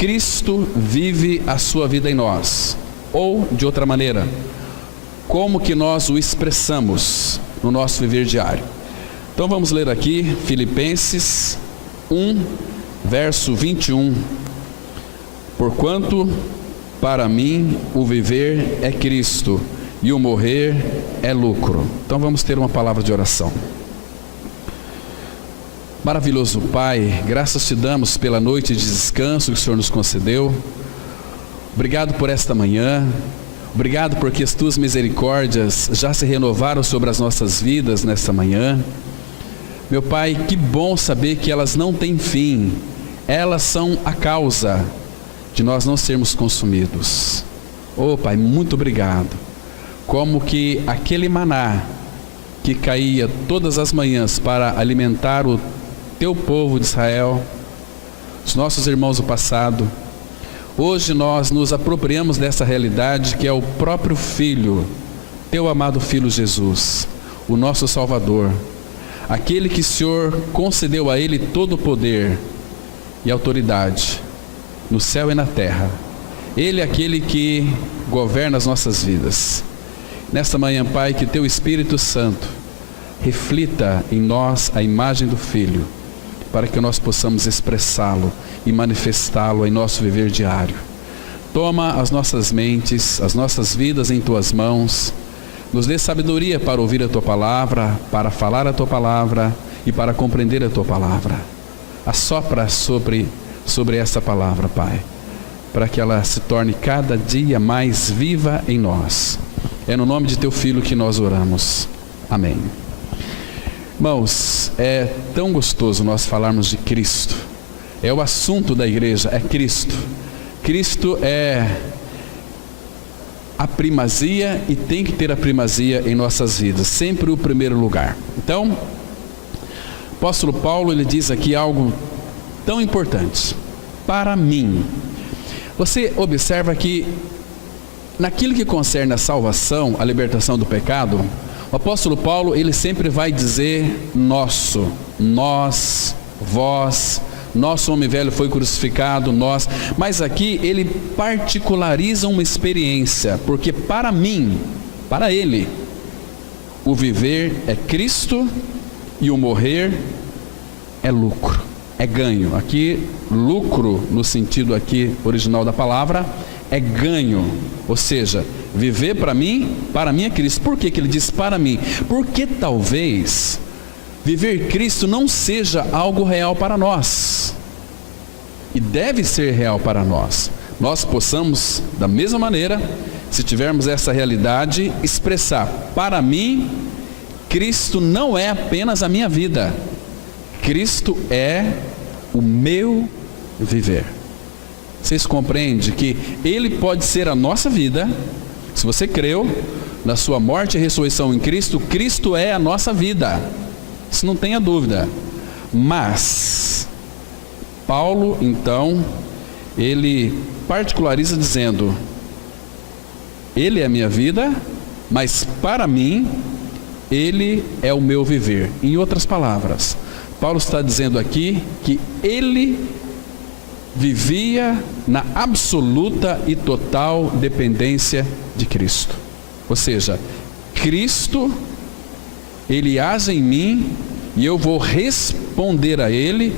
Cristo vive a sua vida em nós? Ou, de outra maneira, como que nós o expressamos no nosso viver diário? Então vamos ler aqui Filipenses 1, verso 21. Porquanto para mim o viver é Cristo e o morrer é lucro. Então vamos ter uma palavra de oração. Maravilhoso Pai, graças te damos pela noite de descanso que o Senhor nos concedeu. Obrigado por esta manhã. Obrigado porque as tuas misericórdias já se renovaram sobre as nossas vidas nesta manhã. Meu Pai, que bom saber que elas não têm fim. Elas são a causa de nós não sermos consumidos. Oh Pai, muito obrigado. Como que aquele maná que caía todas as manhãs para alimentar o teu povo de Israel, os nossos irmãos do passado, hoje nós nos apropriamos dessa realidade que é o próprio Filho, teu amado Filho Jesus, o nosso Salvador, aquele que o Senhor concedeu a Ele todo o poder e autoridade, no céu e na terra. Ele é aquele que governa as nossas vidas. Nesta manhã, Pai, que teu Espírito Santo reflita em nós a imagem do Filho, para que nós possamos expressá-lo e manifestá-lo em nosso viver diário. Toma as nossas mentes, as nossas vidas em tuas mãos, nos dê sabedoria para ouvir a tua palavra, para falar a tua palavra e para compreender a tua palavra. Assopra sobre essa palavra, Pai, para que ela se torne cada dia mais viva em nós. É no nome de teu Filho que nós oramos. Amém. Irmãos, é tão gostoso nós falarmos de Cristo. É o assunto da igreja, é Cristo. Cristo é a primazia e tem que ter a primazia em nossas vidas, sempre o primeiro lugar. Então, o apóstolo Paulo, ele diz aqui algo tão importante. Para mim. Você observa que naquilo que concerne a salvação, a libertação do pecado, o apóstolo Paulo, ele sempre vai dizer nosso, nós, vós, nosso homem velho foi crucificado, nós. Mas aqui ele particulariza uma experiência, porque para mim, para ele, o viver é Cristo e o morrer é lucro, é ganho. Aqui, lucro no sentido aqui original da palavra, é ganho, ou seja, viver para mim é Cristo. Por que ele diz para mim? Porque talvez viver Cristo não seja algo real para nós, e deve ser real para nós. Nós possamos, da mesma maneira, se tivermos essa realidade, expressar: para mim, Cristo não é apenas a minha vida, Cristo é o meu viver. Vocês compreendem que Ele pode ser a nossa vida? Se você creu na sua morte e ressurreição em Cristo, Cristo é a nossa vida, isso não tenha dúvida. Mas Paulo, então, ele particulariza dizendo: Ele é a minha vida, mas para mim, Ele é o meu viver. Em outras palavras, Paulo está dizendo aqui que ele vivia na absoluta e total dependência de Cristo. Ou seja, Cristo, Ele age em mim e eu vou responder a Ele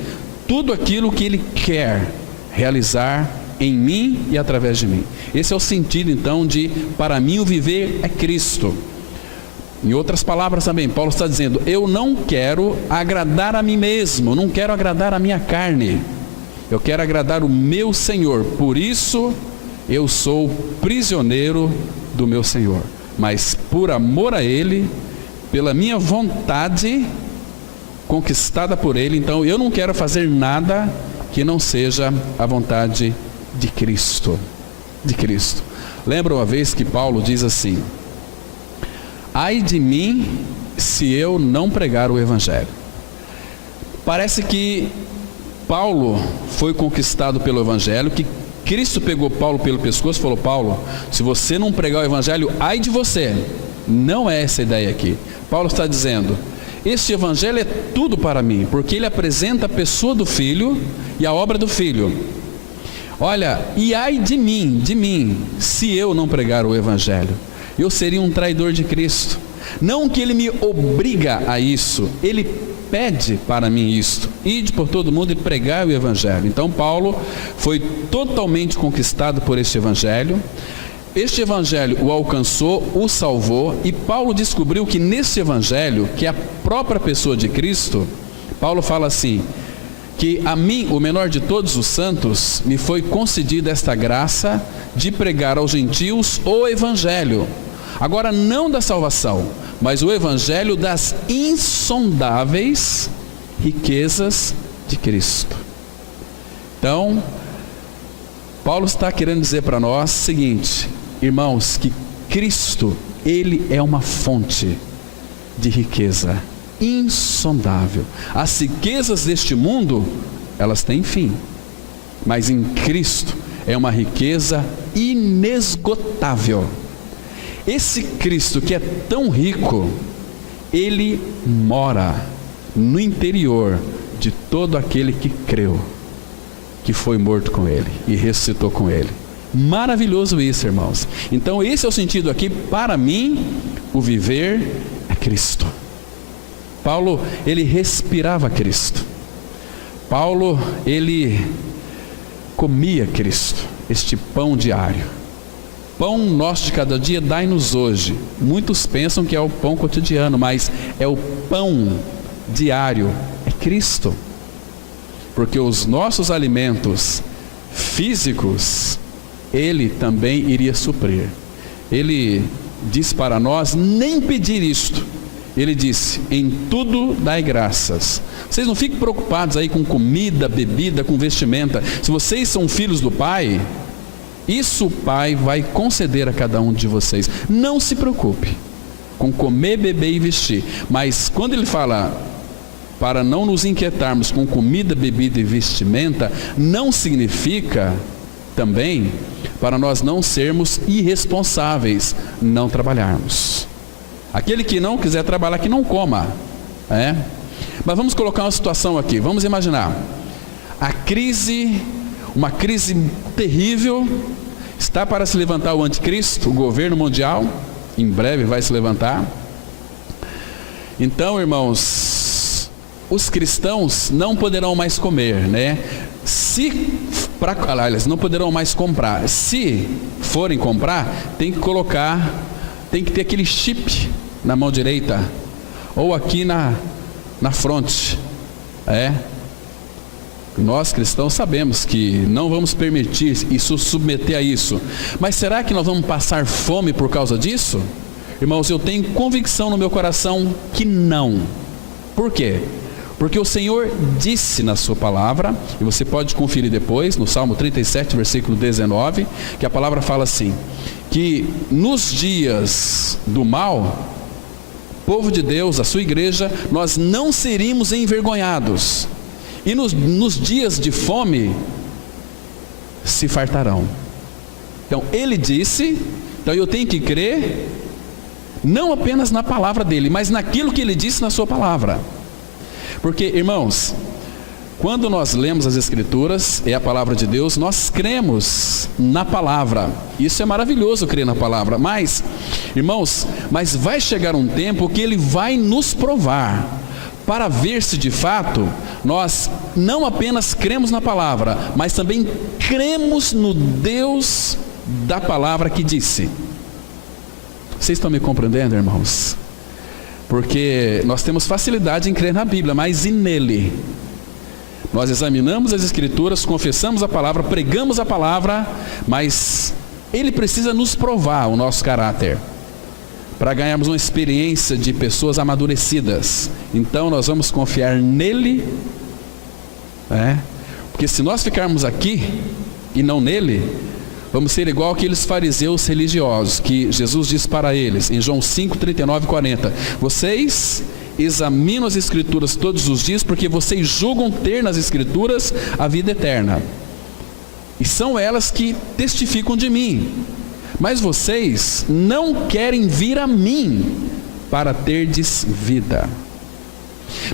tudo aquilo que Ele quer realizar em mim e através de mim. Esse é o sentido então de para mim o viver é Cristo. Em outras palavras também, Paulo está dizendo: eu não quero agradar a mim mesmo, não quero agradar a minha carne, eu quero agradar o meu Senhor. Por isso eu sou prisioneiro do meu Senhor, mas por amor a Ele, pela minha vontade conquistada por Ele, então eu não quero fazer nada que não seja a vontade de Cristo. De Cristo. Lembra uma vez que Paulo diz assim: ai de mim se eu não pregar o Evangelho. Parece que Paulo foi conquistado pelo Evangelho, que Cristo pegou Paulo pelo pescoço e falou: Paulo, se você não pregar o Evangelho, ai de você. Não é essa a ideia aqui. Paulo está dizendo: este Evangelho é tudo para mim, porque ele apresenta a pessoa do Filho e a obra do Filho. Olha, e ai de mim, se eu não pregar o Evangelho. Eu seria um traidor de Cristo. Não que Ele me obriga a isso, Ele pede para mim isto: ide por todo mundo e pregai o Evangelho. Então Paulo foi totalmente conquistado por este Evangelho. Este Evangelho o alcançou, o salvou, e Paulo descobriu que neste Evangelho, que é a própria pessoa de Cristo, Paulo fala assim, que a mim, o menor de todos os santos, me foi concedida esta graça de pregar aos gentios o Evangelho. Agora, não da salvação, mas o Evangelho das insondáveis riquezas de Cristo. Então, Paulo está querendo dizer para nós o seguinte, irmãos, que Cristo, Ele é uma fonte de riqueza insondável. As riquezas deste mundo, elas têm fim, mas em Cristo é uma riqueza inesgotável. Esse Cristo que é tão rico, Ele mora no interior de todo aquele que creu, que foi morto com Ele e ressuscitou com Ele. Maravilhoso isso, irmãos. Então esse é o sentido aqui. Para mim, o viver é Cristo. Paulo, ele respirava Cristo. Paulo, ele comia Cristo, este pão diário. Pão nosso de cada dia dai-nos hoje. Muitos pensam que é o pão cotidiano, mas é o pão diário, é Cristo. Porque os nossos alimentos físicos, Ele também iria suprir. Ele diz para nós nem pedir isto. Ele disse, em tudo dai graças. Vocês não fiquem preocupados aí com comida, bebida, com vestimenta. Se vocês são filhos do Pai, isso o Pai vai conceder a cada um de vocês. Não se preocupe com comer, beber e vestir. Mas quando ele fala para não nos inquietarmos com comida, bebida e vestimenta, não significa também para nós não sermos irresponsáveis, não trabalharmos. Aquele que não quiser trabalhar, que não coma. Mas vamos colocar uma situação aqui. Vamos imaginar a crise, uma crise terrível. Está para se levantar o anticristo, o governo mundial. Em breve vai se levantar. Então, irmãos, os cristãos não poderão mais comer, Aliás, não poderão mais comprar. Se forem comprar, tem que ter aquele chip na mão direita, ou aqui na fronte. Nós cristãos sabemos que não vamos permitir isso, submeter a isso. Mas será que nós vamos passar fome por causa disso? Irmãos, eu tenho convicção no meu coração que não. Por quê? Porque o Senhor disse na sua palavra, e você pode conferir depois, no Salmo 37, versículo 19, que a palavra fala assim, que nos dias do mal, povo de Deus, a sua igreja, nós não seríamos envergonhados, e nos dias de fome, se fartarão. Então, Ele disse, então eu tenho que crer, não apenas na palavra dEle, mas naquilo que Ele disse na sua palavra. Porque, irmãos, quando nós lemos as Escrituras, é a palavra de Deus, nós cremos na palavra. Isso é maravilhoso, crer na palavra. Mas, irmãos, vai chegar um tempo que Ele vai nos provar, para ver se de fato nós não apenas cremos na palavra, mas também cremos no Deus da palavra que disse. Vocês estão me compreendendo, irmãos? Porque nós temos facilidade em crer na Bíblia, mas e nele? Nós examinamos as Escrituras, confessamos a palavra, pregamos a palavra, mas Ele precisa nos provar o nosso caráter, para ganharmos uma experiência de pessoas amadurecidas. Então nós vamos confiar nele, porque se nós ficarmos aqui e não nele, vamos ser igual aqueles fariseus religiosos, que Jesus disse para eles, em João 5, 39 e 40, vocês examinam as Escrituras todos os dias, porque vocês julgam ter nas Escrituras a vida eterna, e são elas que testificam de mim, mas vocês não querem vir a mim, para terdes vida.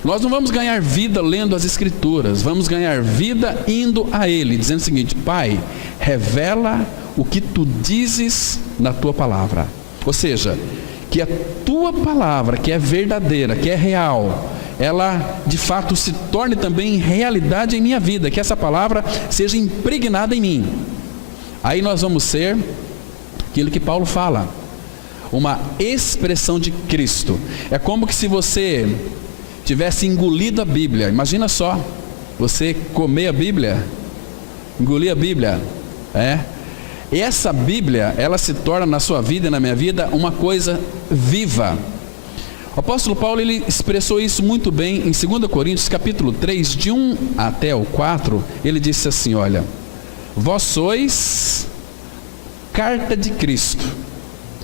Nós não vamos ganhar vida lendo as Escrituras, vamos ganhar vida indo a Ele, dizendo o seguinte: Pai, revela o que Tu dizes na Tua palavra. Ou seja, que a Tua palavra, que é verdadeira, que é real, ela de fato se torne também realidade em minha vida, que essa palavra seja impregnada em mim. Aí nós vamos ser aquilo que Paulo fala, uma expressão de Cristo. É como que se você tivesse engolido a Bíblia. Imagina só, você comer a Bíblia, engolir a Bíblia, e essa Bíblia, ela se torna na sua vida e na minha vida uma coisa viva. O apóstolo Paulo, ele expressou isso muito bem em 2 Coríntios capítulo 3, de 1 até o 4, ele disse assim: olha, vós sois carta de Cristo,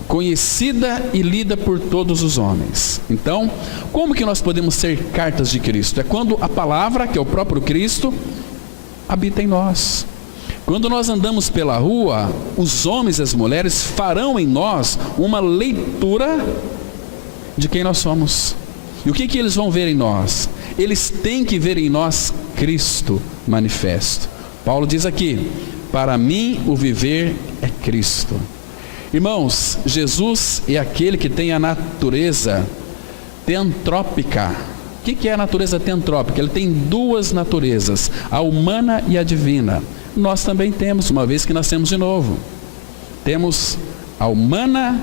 conhecida e lida por todos os homens. Então, como que nós podemos ser cartas de Cristo? É quando a palavra, que é o próprio Cristo, habita em nós. Quando nós andamos pela rua, os homens e as mulheres farão em nós uma leitura de quem nós somos. E o que eles vão ver em nós? Eles têm que ver em nós Cristo manifesto. Paulo diz aqui: para mim o viver é Cristo. Irmãos, Jesus é aquele que tem a natureza teantrópica. O que é a natureza teantrópica? Ele tem duas naturezas, a humana e a divina. Nós também temos, uma vez que nascemos de novo. Temos a humana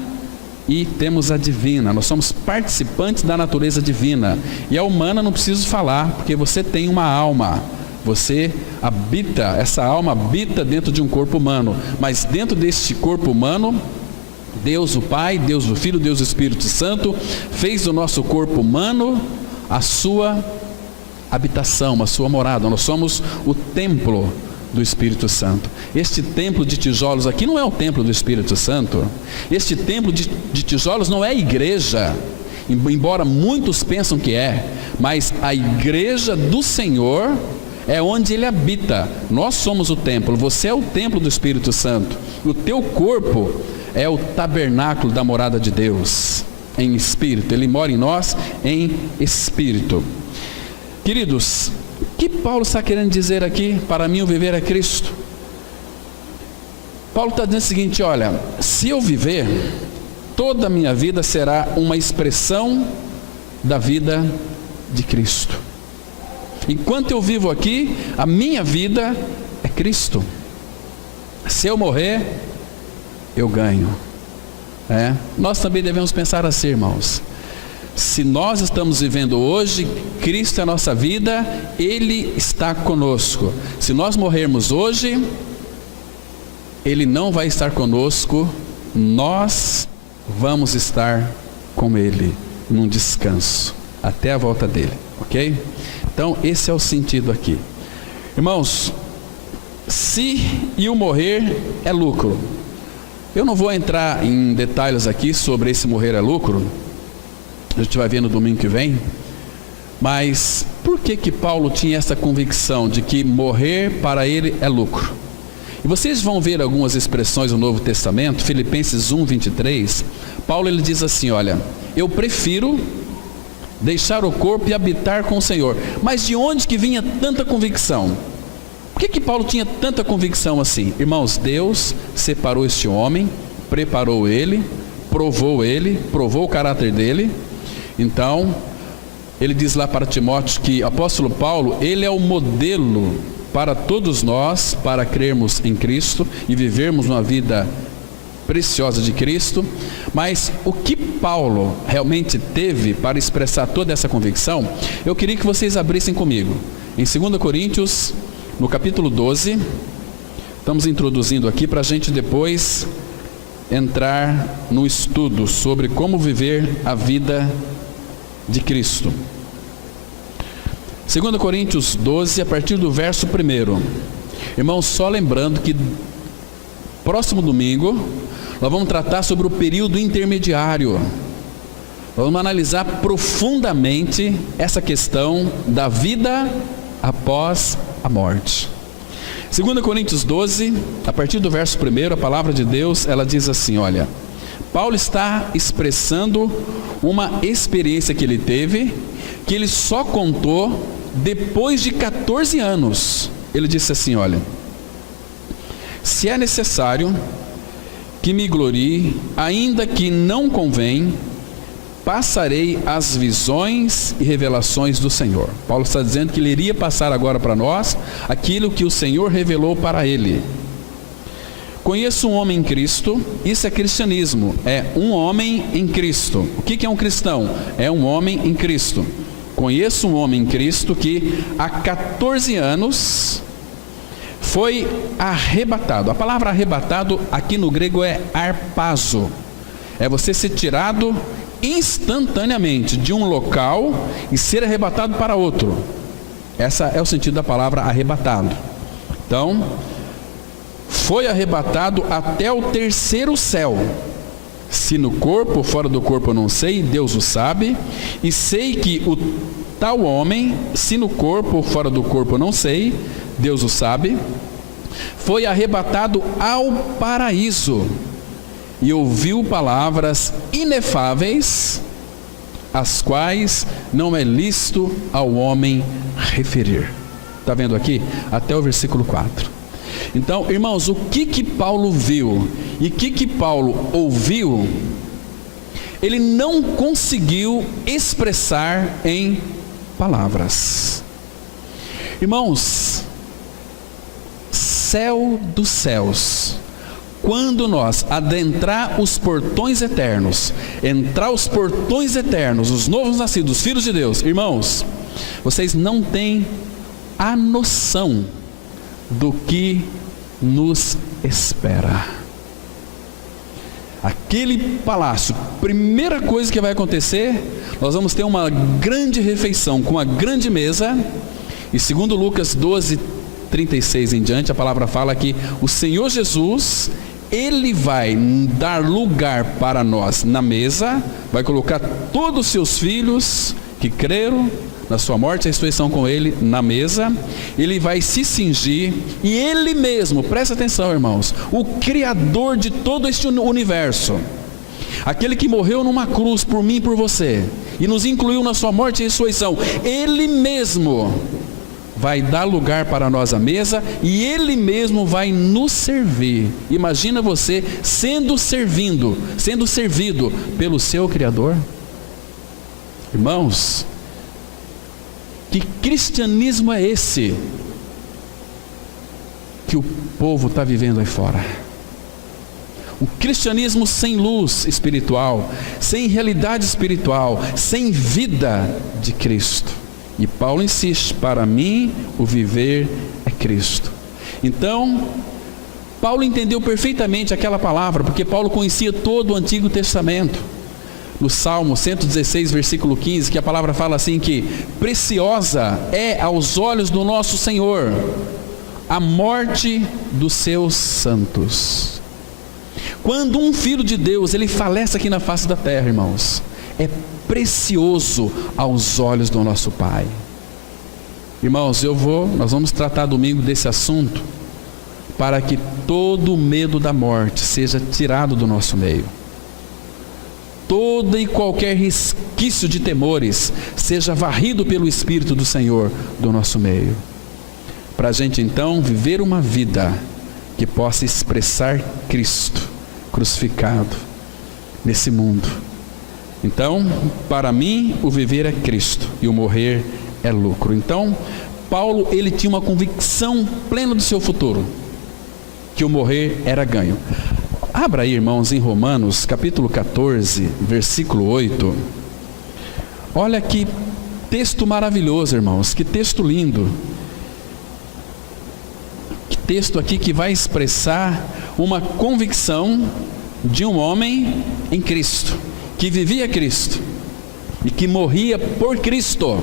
e temos a divina. Nós somos participantes da natureza divina. E a humana não preciso falar, porque você tem uma alma. Você habita, essa alma habita dentro de um corpo humano. Mas dentro deste corpo humano, Deus o Pai, Deus o Filho, Deus o Espírito Santo fez do nosso corpo humano a sua habitação, a sua morada. Nós somos o templo do Espírito Santo. Este templo de tijolos aqui não é o templo do Espírito Santo. Este templo de tijolos não é a igreja, embora muitos pensam que é, mas a igreja do Senhor é onde Ele habita. Nós somos o templo, você é o templo do Espírito Santo. O teu corpo é o tabernáculo da morada de Deus, em espírito. Ele mora em nós em espírito. Queridos, o que Paulo está querendo dizer aqui? Para mim o viver é Cristo. Paulo está dizendo o seguinte: olha, se eu viver, toda a minha vida será uma expressão da vida de Cristo. Enquanto eu vivo aqui, a minha vida é Cristo. Se eu morrer, eu ganho. Nós também devemos pensar assim, irmãos. Se nós estamos vivendo hoje, Cristo é a nossa vida, Ele está conosco. Se nós morrermos hoje, Ele não vai estar conosco, nós vamos estar com Ele, num descanso, até a volta dEle, ok? Então esse é o sentido aqui. Irmãos, se eu morrer é lucro. Eu não vou entrar em detalhes aqui sobre esse morrer é lucro, a gente vai ver no domingo que vem. Mas por que Paulo tinha essa convicção de que morrer para ele é lucro? E vocês vão ver algumas expressões no Novo Testamento. Filipenses 1:23, Paulo ele diz assim: olha, eu prefiro deixar o corpo e habitar com o Senhor. Mas de onde que vinha tanta convicção? Por que Paulo tinha tanta convicção assim? Irmãos, Deus separou este homem, preparou ele, provou o caráter dele. Então, ele diz lá para Timóteo que o apóstolo Paulo, ele é o modelo para todos nós, para crermos em Cristo e vivermos uma vida preciosa de Cristo. Mas o que Paulo realmente teve para expressar toda essa convicção, eu queria que vocês abrissem comigo em 2 Coríntios, no capítulo 12. Estamos introduzindo aqui para a gente depois entrar no estudo sobre como viver a vida de Cristo. 2 Coríntios 12, a partir do verso 1. Irmãos, só lembrando que próximo domingo nós vamos tratar sobre o período intermediário. Vamos analisar profundamente essa questão da vida após a morte. 2 Coríntios 12, a partir do verso 1, a palavra de Deus, ela diz assim: olha, Paulo está expressando uma experiência que ele teve, que ele só contou depois de 14 anos. Ele disse assim: olha, se é necessário que me glorie, ainda que não convém, passarei as visões e revelações do Senhor. Paulo está dizendo que ele iria passar agora para nós aquilo que o Senhor revelou para ele. Conheço um homem em Cristo. Isso é cristianismo, é um homem em Cristo. O que é um cristão? É um homem em Cristo. Conheço um homem em Cristo que há 14 anos foi arrebatado. A palavra arrebatado aqui no grego é harpazo. É você ser tirado instantaneamente de um local e ser arrebatado para outro. Esse é o sentido da palavra arrebatado. Então, foi arrebatado até o terceiro céu. Se no corpo ou fora do corpo eu não sei, Deus o sabe. E sei que o tal homem, se no corpo ou fora do corpo eu não sei, Deus o sabe, foi arrebatado ao paraíso e ouviu palavras inefáveis, as quais não é lícito ao homem referir. Está vendo aqui? Até o versículo 4. Então, irmãos, o que Paulo viu e o que Paulo ouviu, ele não conseguiu expressar em palavras. Irmãos, céu dos céus, quando nós adentrar os portões eternos, entrar os portões eternos, os novos nascidos, os filhos de Deus, irmãos, vocês não têm a noção do que nos espera. Aquele palácio, primeira coisa que vai acontecer, nós vamos ter uma grande refeição com uma grande mesa. E segundo Lucas 12:36 em diante, a palavra fala que o Senhor Jesus, Ele vai dar lugar para nós na mesa, vai colocar todos os seus filhos que creram na sua morte e ressurreição com Ele na mesa. Ele vai se cingir e Ele mesmo, presta atenção, irmãos, o Criador de todo este universo, aquele que morreu numa cruz por mim e por você e nos incluiu na sua morte e ressurreição, Ele mesmo vai dar lugar para nós à mesa e Ele mesmo vai nos servir. Imagina você sendo servido pelo seu Criador. Irmãos, que cristianismo é esse que o povo está vivendo aí fora? Um cristianismo sem luz espiritual, sem realidade espiritual, sem vida de Cristo. E Paulo insiste: para mim o viver é Cristo. Então, Paulo entendeu perfeitamente aquela palavra, porque Paulo conhecia todo o Antigo Testamento. No Salmo 116, versículo 15, que a palavra fala assim que preciosa é aos olhos do nosso Senhor a morte dos seus santos. Quando um filho de Deus, ele falece aqui na face da terra, irmãos, é precioso aos olhos do nosso Pai. Irmãos, nós vamos tratar domingo desse assunto, para que todo o medo da morte seja tirado do nosso meio. Todo e qualquer resquício de temores seja varrido pelo Espírito do Senhor do nosso meio, para a gente então viver uma vida que possa expressar Cristo crucificado nesse mundo. Então, para mim o viver é Cristo e o morrer é lucro. Então, Paulo, ele tinha uma convicção plena do seu futuro, que o morrer era ganho. Abra aí, irmãos, em Romanos capítulo 14, versículo 8. Olha que texto maravilhoso, irmãos, que texto lindo. Que texto aqui que vai expressar uma convicção de um homem em Cristo, que vivia Cristo e que morria por Cristo.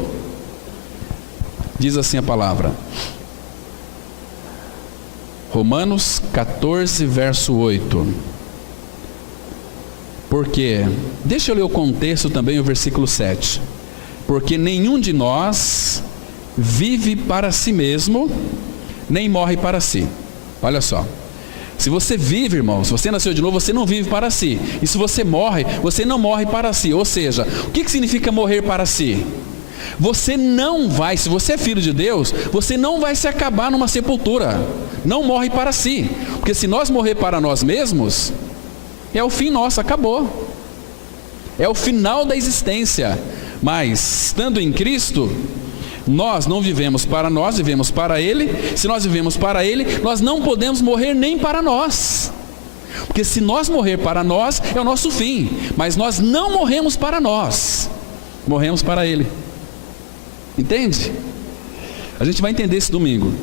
Diz assim a palavra, Romanos 14, verso 8. Porque, deixa eu ler o contexto também, o versículo 7. Porque nenhum de nós vive para si mesmo, nem morre para si. Olha só. Se você vive, irmão, se você nasceu de novo, você não vive para si. E se você morre, você não morre para si. Ou seja, o que significa morrer para si? Você não vai, se você é filho de Deus, você não vai se acabar numa sepultura. Não morre para si. Porque se nós morrer para nós mesmos, é o fim nosso, acabou. É o final da existência. Mas, estando em Cristo, nós não vivemos para nós, vivemos para Ele. Se nós vivemos para Ele, nós não podemos morrer nem para nós. Porque se nós morrer para nós, é o nosso fim. Mas nós não morremos para nós, morremos para Ele. Entende? A gente vai entender esse domingo.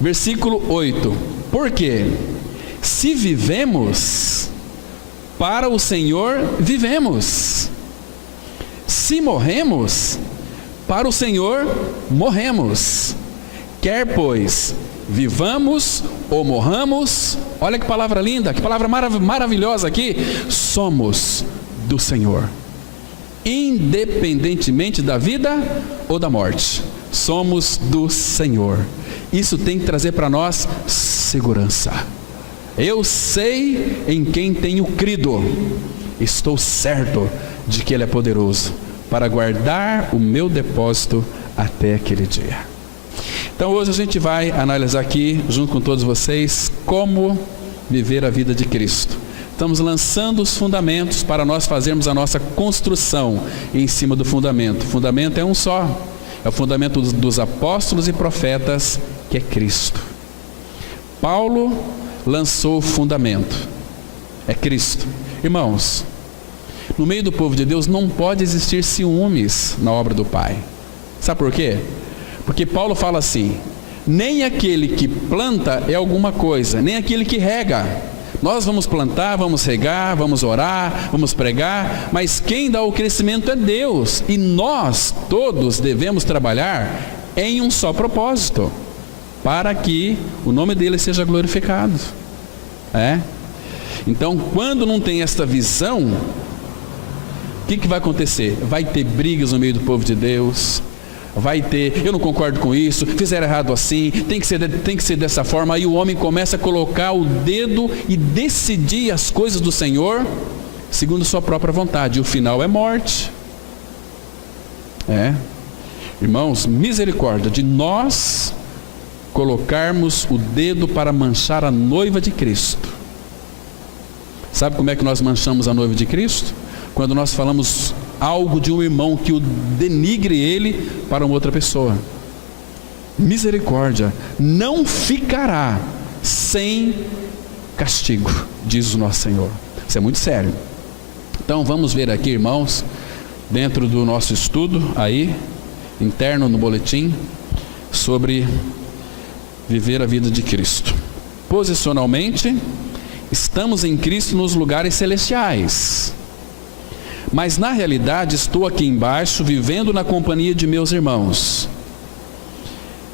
Versículo 8. Porque se vivemos, para o Senhor vivemos. Se morremos, para o Senhor morremos. Quer pois vivamos ou morramos, olha que palavra linda, que palavra maravilhosa aqui, somos do Senhor. Independentemente da vida ou da morte, somos do Senhor. Isso tem que trazer para nós segurança. Eu sei em quem tenho crido, estou certo de que Ele é poderoso para guardar o meu depósito até aquele dia. Então hoje a gente vai analisar aqui, junto com todos vocês, como viver a vida de Cristo. Estamos lançando os fundamentos para nós fazermos a nossa construção em cima do fundamento. O fundamento é um só, é o fundamento dos apóstolos e profetas, que é Cristo. Paulo lançou o fundamento, é Cristo. Irmãos, no meio do povo de Deus não pode existir ciúmes na obra do Pai. Sabe por quê? Porque Paulo fala assim: nem aquele que planta é alguma coisa, nem aquele que rega. Nós vamos plantar, vamos regar, vamos orar, vamos pregar, mas quem dá o crescimento é Deus. E nós todos devemos trabalhar em um só propósito, para que o nome dele seja glorificado. Então, quando não tem esta visão, o que vai acontecer? Vai ter brigas no meio do povo de Deus. Vai ter, eu não concordo com isso, fizeram errado assim, tem que ser dessa forma. Aí o homem começa a colocar o dedo e decidir as coisas do Senhor segundo sua própria vontade, e o final é morte. Irmãos, misericórdia de nós colocarmos o dedo para manchar a noiva de Cristo. Sabe como é que nós manchamos a noiva de Cristo? Quando nós falamos algo de um irmão que o denigre ele para uma outra pessoa. Misericórdia não ficará sem castigo, diz o nosso Senhor. Isso é muito sério. Então vamos ver aqui, irmãos, dentro do nosso estudo aí, interno no boletim, sobre viver a vida de Cristo. Posicionalmente, estamos em Cristo nos lugares celestiais. Mas na realidade estou aqui embaixo, vivendo na companhia de meus irmãos.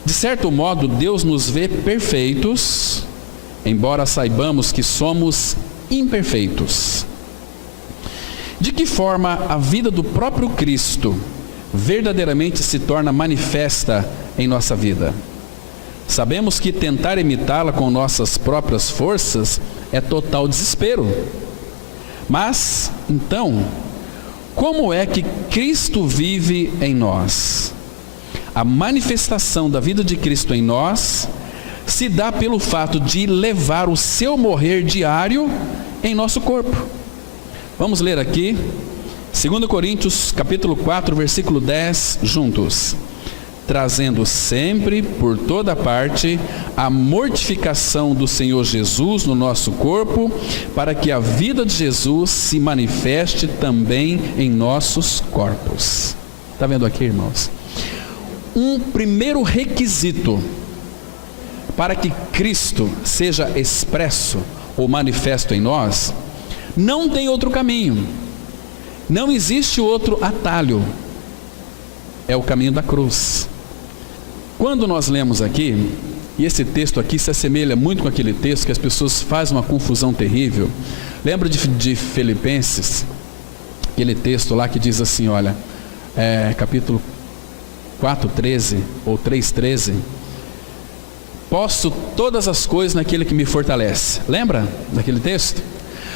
De certo modo, Deus nos vê perfeitos, embora saibamos que somos imperfeitos. De que forma a vida do próprio Cristo verdadeiramente se torna manifesta em nossa vida? Sabemos que tentar imitá-la com nossas próprias forças é total desespero. Mas, então, como é que Cristo vive em nós? A manifestação da vida de Cristo em nós se dá pelo fato de levar o seu morrer diário em nosso corpo. Vamos ler aqui, 2 Coríntios capítulo 4, versículo 10, juntos. Trazendo sempre, por toda parte, a mortificação do Senhor Jesus no nosso corpo, para que a vida de Jesus se manifeste também em nossos corpos. Está vendo aqui, irmãos? Um primeiro requisito para que Cristo seja expresso ou manifesto em nós, não tem outro caminho, não existe outro atalho, é o caminho da cruz. Quando nós lemos aqui, e esse texto aqui se assemelha muito com aquele texto que as pessoas fazem uma confusão terrível. Lembra de Filipenses? Aquele texto lá que diz assim, olha, capítulo 4:13 ou 3:13. Posso todas as coisas naquele que me fortalece. Lembra daquele texto?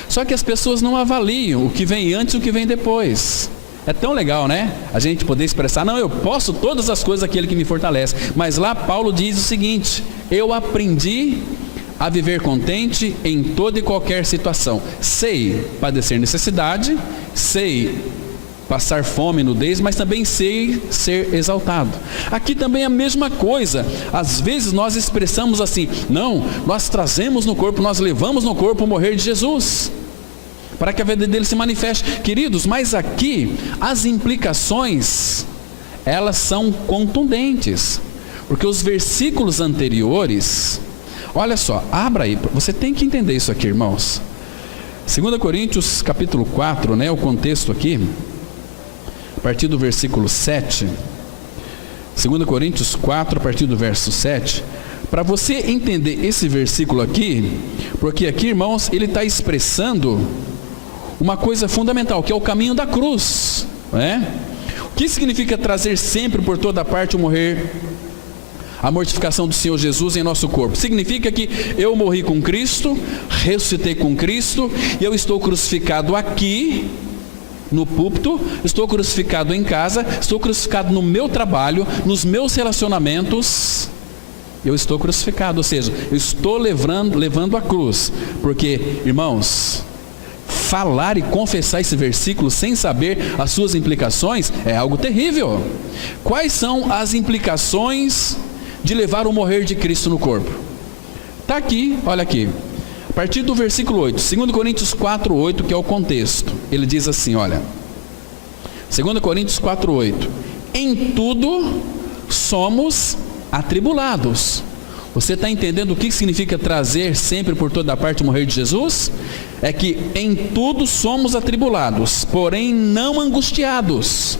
Só que as pessoas não avaliam o que vem antes e o que vem depois. É tão legal, né? A gente poder expressar, não, eu posso todas as coisas naquele que me fortalece. Mas lá Paulo diz o seguinte: eu aprendi a viver contente em toda e qualquer situação. Sei padecer necessidade, sei passar fome e nudez, mas também sei ser exaltado. Aqui também é a mesma coisa. Às vezes nós expressamos assim, não, nós trazemos no corpo, nós levamos no corpo o morrer de Jesus, para que a vida dele se manifeste. Queridos, mas aqui as implicações, elas são contundentes, porque os versículos anteriores, olha só, abra aí, você tem que entender isso aqui, irmãos. 2 Coríntios capítulo 4, né, o contexto aqui, a partir do versículo 7, 2 Coríntios 4, a partir do verso 7, para você entender esse versículo aqui, porque aqui, irmãos, ele está expressando uma coisa fundamental, que é o caminho da cruz, né? O que significa trazer sempre por toda parte o morrer, a mortificação do Senhor Jesus em nosso corpo? Significa que eu morri com Cristo, ressuscitei com Cristo, e eu estou crucificado aqui, no púlpito, estou crucificado em casa, estou crucificado no meu trabalho, nos meus relacionamentos, eu estou crucificado, ou seja, eu estou levando a cruz, porque, irmãos, falar e confessar esse versículo sem saber as suas implicações é algo terrível. Quais são as implicações de levar o morrer de Cristo no corpo? Está aqui, olha aqui, a partir do versículo 8, 2 Coríntios 4, 8, que é o contexto. Ele diz assim, olha, 2 Coríntios 4, 8, em tudo somos atribulados. Você está entendendo o que significa trazer sempre por toda parte o morrer de Jesus? É que em tudo somos atribulados, porém não angustiados.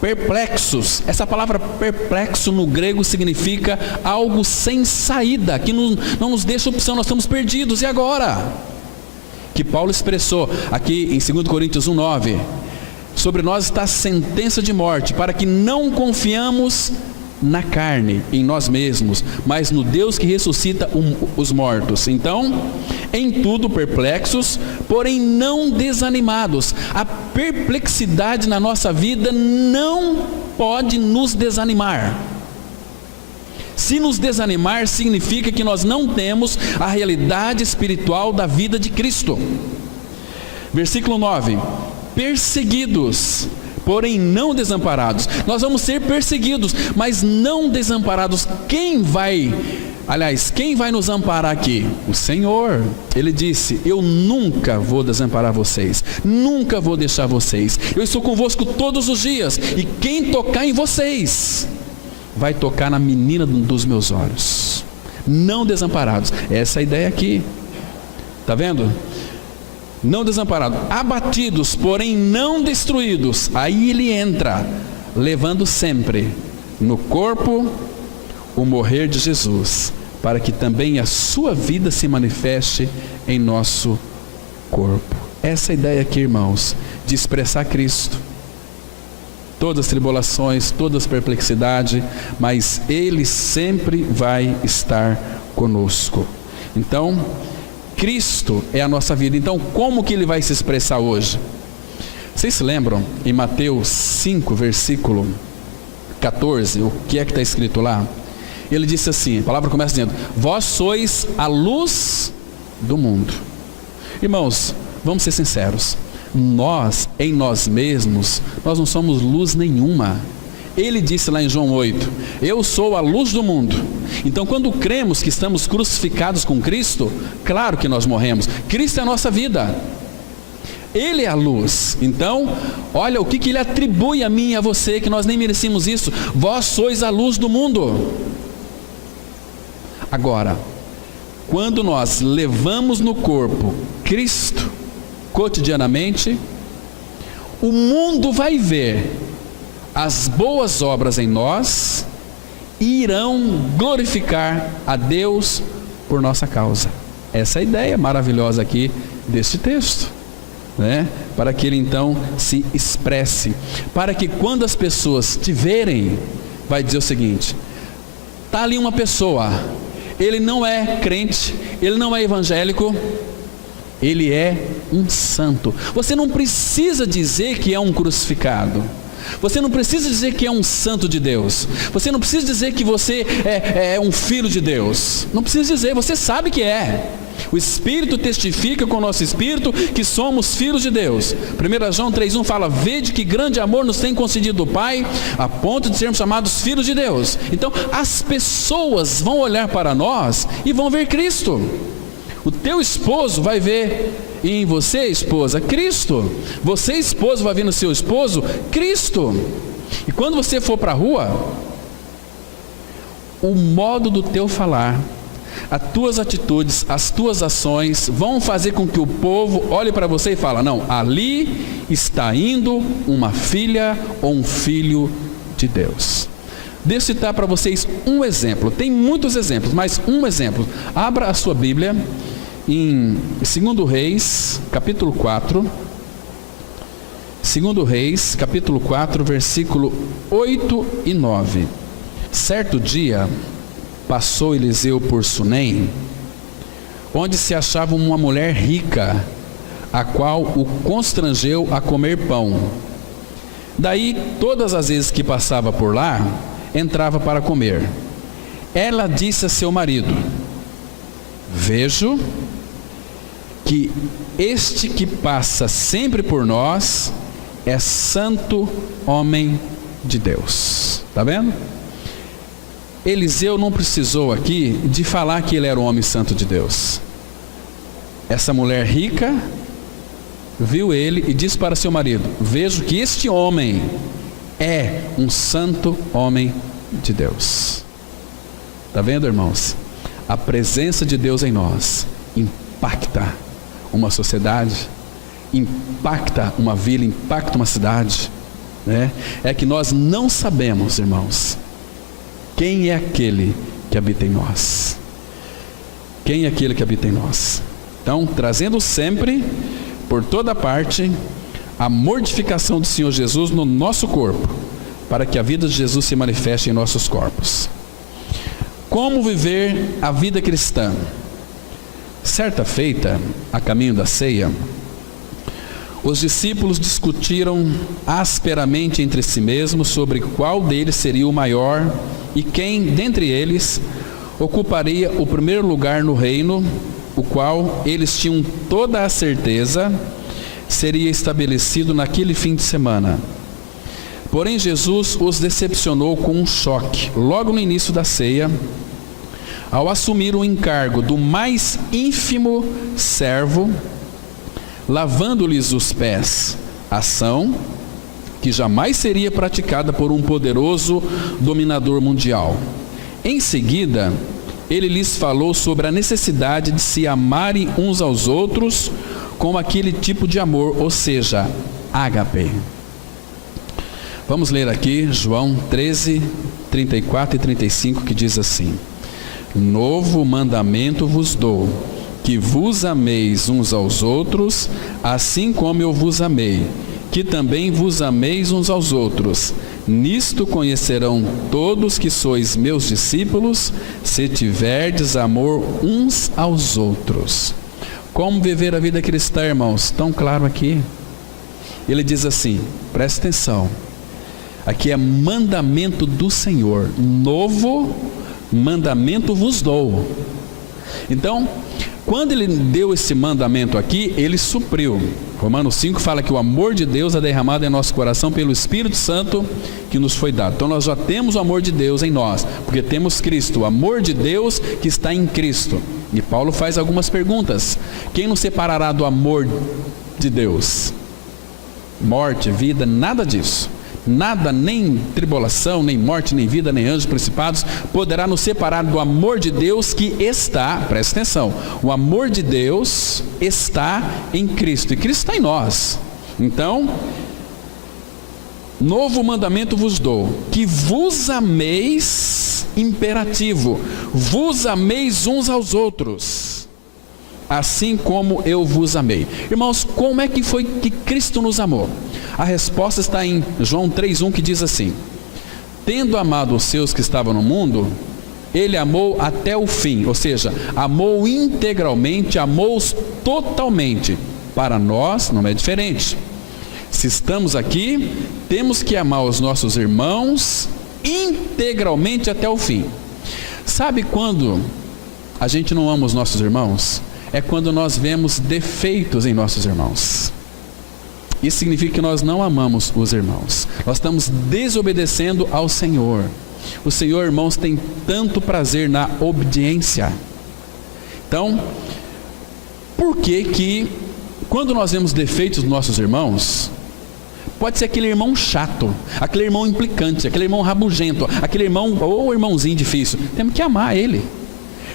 Perplexos, essa palavra perplexo no grego significa algo sem saída, que não nos deixa opção, nós estamos perdidos, e agora? Que Paulo expressou aqui em 2 Coríntios 1,9, sobre nós está a sentença de morte, para que não confiamos na carne, em nós mesmos, mas no Deus que ressuscita os mortos. Então, em tudo perplexos, porém não desanimados. A perplexidade na nossa vida não pode nos desanimar. Se nos desanimar, significa que nós não temos a realidade espiritual da vida de Cristo. Versículo 9, perseguidos, porém não desamparados. Nós vamos ser perseguidos, mas não desamparados. Quem vai nos amparar aqui? O Senhor. Ele disse, eu nunca vou desamparar vocês, nunca vou deixar vocês, eu estou convosco todos os dias, e quem tocar em vocês, vai tocar na menina dos meus olhos. Não desamparados, essa é a ideia aqui, está vendo? Não desamparados, abatidos, porém não destruídos. Aí ele entra, levando sempre no corpo o morrer de Jesus, para que também a sua vida se manifeste em nosso corpo. Essa é a ideia aqui, irmãos, de expressar Cristo. Todas as tribulações, todas as perplexidades, mas Ele sempre vai estar conosco. Então, Cristo é a nossa vida. Então, como que Ele vai se expressar hoje? Vocês se lembram em Mateus 5, versículo 14, o que é que está escrito lá? Ele disse assim, a palavra começa dizendo, vós sois a luz do mundo. Irmãos, vamos ser sinceros, nós, em nós mesmos, nós não somos luz nenhuma. Ele disse lá em João 8, eu sou a luz do mundo. Então, quando cremos que estamos crucificados com Cristo, claro que nós morremos. Cristo é a nossa vida, Ele é a luz. Então, olha o que Ele atribui a mim e a você, que nós nem merecemos isso. Vós sois a luz do mundo. Agora, quando nós levamos no corpo Cristo, cotidianamente, o mundo vai ver as boas obras em nós e irão glorificar a Deus por nossa causa. Essa é a ideia maravilhosa aqui deste texto, né? Para que ele então se expresse, para que quando as pessoas te verem, vai dizer o seguinte, Está ali uma pessoa, ele não é crente, ele não é evangélico, ele é um santo. Você não precisa dizer que é um crucificado, você não precisa dizer que é um santo de Deus, você não precisa dizer que você é um filho de Deus, não precisa dizer, você sabe que é. O Espírito testifica com o nosso Espírito que somos filhos de Deus. 1 João 3,1 fala: vede que grande amor nos tem concedido o Pai, a ponto de sermos chamados filhos de Deus. Então as pessoas vão olhar para nós e vão ver Cristo. O teu esposo vai ver em você, esposa, Cristo. Você, esposo, vai ver no seu esposo Cristo. E quando você for para a rua, o modo do teu falar, as tuas atitudes, as tuas ações vão fazer com que o povo olhe para você e fale: não, ali está indo uma filha ou um filho de Deus. Deixa eu citar para vocês um exemplo. Tem muitos exemplos, mas um exemplo. Abra a sua Bíblia em 2 Reis, capítulo 4. 2 Reis, capítulo 4, versículo 8 e 9. Certo dia passou Eliseu por Sunem, onde se achava uma mulher rica, a qual o constrangeu a comer pão. Daí, todas as vezes que passava por lá, entrava para comer. Ela disse a seu marido: vejo que este que passa sempre por nós é santo homem de Deus. Está vendo? Eliseu não precisou aqui de falar que ele era um homem santo de Deus. Essa mulher rica viu ele e disse para seu marido: vejo que este homem é um santo homem de Deus. Está vendo, irmãos? A presença de Deus em nós impacta uma sociedade, impacta uma vila, impacta uma cidade, né? É que nós não sabemos, irmãos, quem é aquele que habita em nós. Quem é aquele que habita em nós? Então, trazendo sempre, por toda parte, a mortificação do Senhor Jesus no nosso corpo, para que a vida de Jesus se manifeste em nossos corpos. Como viver a vida cristã? Certa feita, a caminho da ceia, os discípulos discutiram asperamente entre si mesmos sobre qual deles seria o maior e quem, dentre eles, ocuparia o primeiro lugar no reino, o qual eles tinham toda a certeza seria estabelecido naquele fim de semana. Porém, Jesus os decepcionou com um choque, logo no início da ceia, ao assumir o encargo do mais ínfimo servo, lavando-lhes os pés, ação que jamais seria praticada por um poderoso dominador mundial. Em seguida, ele lhes falou sobre a necessidade de se amarem uns aos outros com aquele tipo de amor, ou seja, ágape. Vamos ler aqui João 13, 34 e 35, que diz assim: novo mandamento vos dou, que vos ameis uns aos outros, assim como eu vos amei, que também vos ameis uns aos outros. Nisto conhecerão todos que sois meus discípulos, se tiverdes amor uns aos outros. Como viver a vida cristã, irmãos? Tão claro aqui. Ele diz assim, presta atenção, aqui é mandamento do Senhor, novo mandamento vos dou. Então, quando ele deu esse mandamento aqui, ele supriu. Romanos 5 fala que o amor de Deus é derramado em nosso coração pelo Espírito Santo que nos foi dado. Então nós já temos o amor de Deus em nós, porque temos Cristo, o amor de Deus que está em Cristo. E Paulo faz algumas perguntas: quem nos separará do amor de Deus? Morte, vida, nada disso. Nada, nem tribulação, nem morte, nem vida, nem anjos, principados, poderá nos separar do amor de Deus que está, presta atenção, o amor de Deus está em Cristo, e Cristo está em nós. Então, novo mandamento vos dou, que vos ameis, imperativo, vos ameis uns aos outros, assim como eu vos amei. Irmãos, como é que foi que Cristo nos amou? A resposta está em João 3,1, que diz assim: tendo amado os seus que estavam no mundo, Ele amou até o fim, ou seja, amou integralmente, amou-os totalmente. Para nós não é diferente. Se estamos aqui, temos que amar os nossos irmãos integralmente até o fim. Sabe quando a gente não ama os nossos irmãos? É quando nós vemos defeitos em nossos irmãos. Isso significa que nós não amamos os irmãos. Nós estamos desobedecendo ao Senhor. O Senhor, irmãos, tem tanto prazer na obediência. Então, por que quando nós vemos defeitos dos nossos irmãos, pode ser aquele irmão chato, aquele irmão implicante, aquele irmão rabugento, aquele irmão ou irmãozinho difícil, temos que amar ele.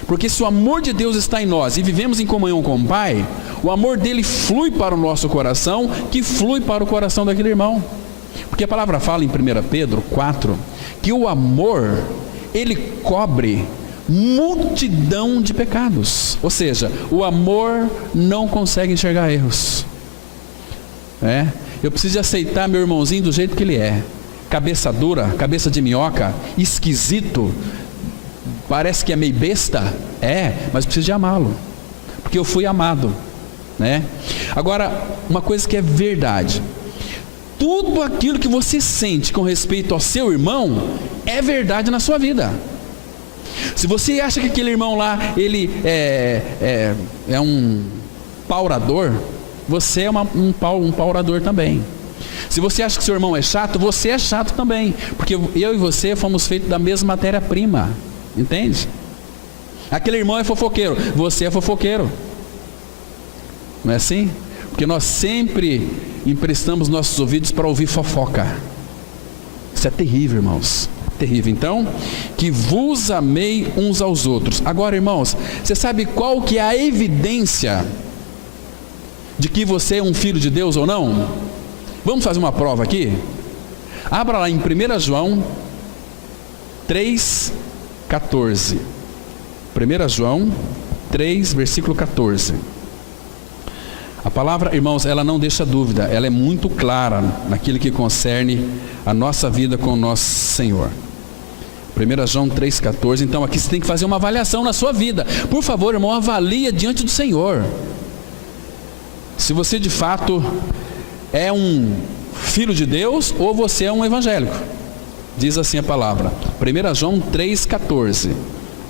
Porque se o amor de Deus está em nós e vivemos em comunhão com o Pai, o amor dele flui para o nosso coração, que flui para o coração daquele irmão. Porque a palavra fala em 1 Pedro 4, que o amor, ele cobre multidão de pecados. Ou seja, o amor não consegue enxergar erros. Eu preciso aceitar meu irmãozinho do jeito que ele é. Cabeça dura, cabeça de minhoca, esquisito, parece que é meio besta, mas preciso de amá-lo, porque eu fui amado, Agora, uma coisa que é verdade: tudo aquilo que você sente com respeito ao seu irmão é verdade na sua vida. Se você acha que aquele irmão lá, ele é um paurador, você é um paurador também. Se você acha que seu irmão é chato, você é chato também, porque eu e você fomos feitos da mesma matéria-prima, entende? Aquele irmão é fofoqueiro, você é fofoqueiro, não é assim? Porque nós sempre emprestamos nossos ouvidos para ouvir fofoca. Isso é terrível, irmãos, terrível. Então, que vos amei uns aos outros. Agora, irmãos, você sabe qual que é a evidência de que você é um filho de Deus ou não? Vamos fazer uma prova aqui? Abra lá em 1 João 3,14. 1 João 3, versículo 14. A palavra, irmãos, ela não deixa dúvida, ela é muito clara naquilo que concerne a nossa vida com o nosso Senhor. 1 João 3,14. Então aqui você tem que fazer uma avaliação na sua vida. Por favor, irmão, avalia diante do Senhor se você de fato é um filho de Deus ou você é um evangélico. Diz assim a palavra, 1 João 3,14.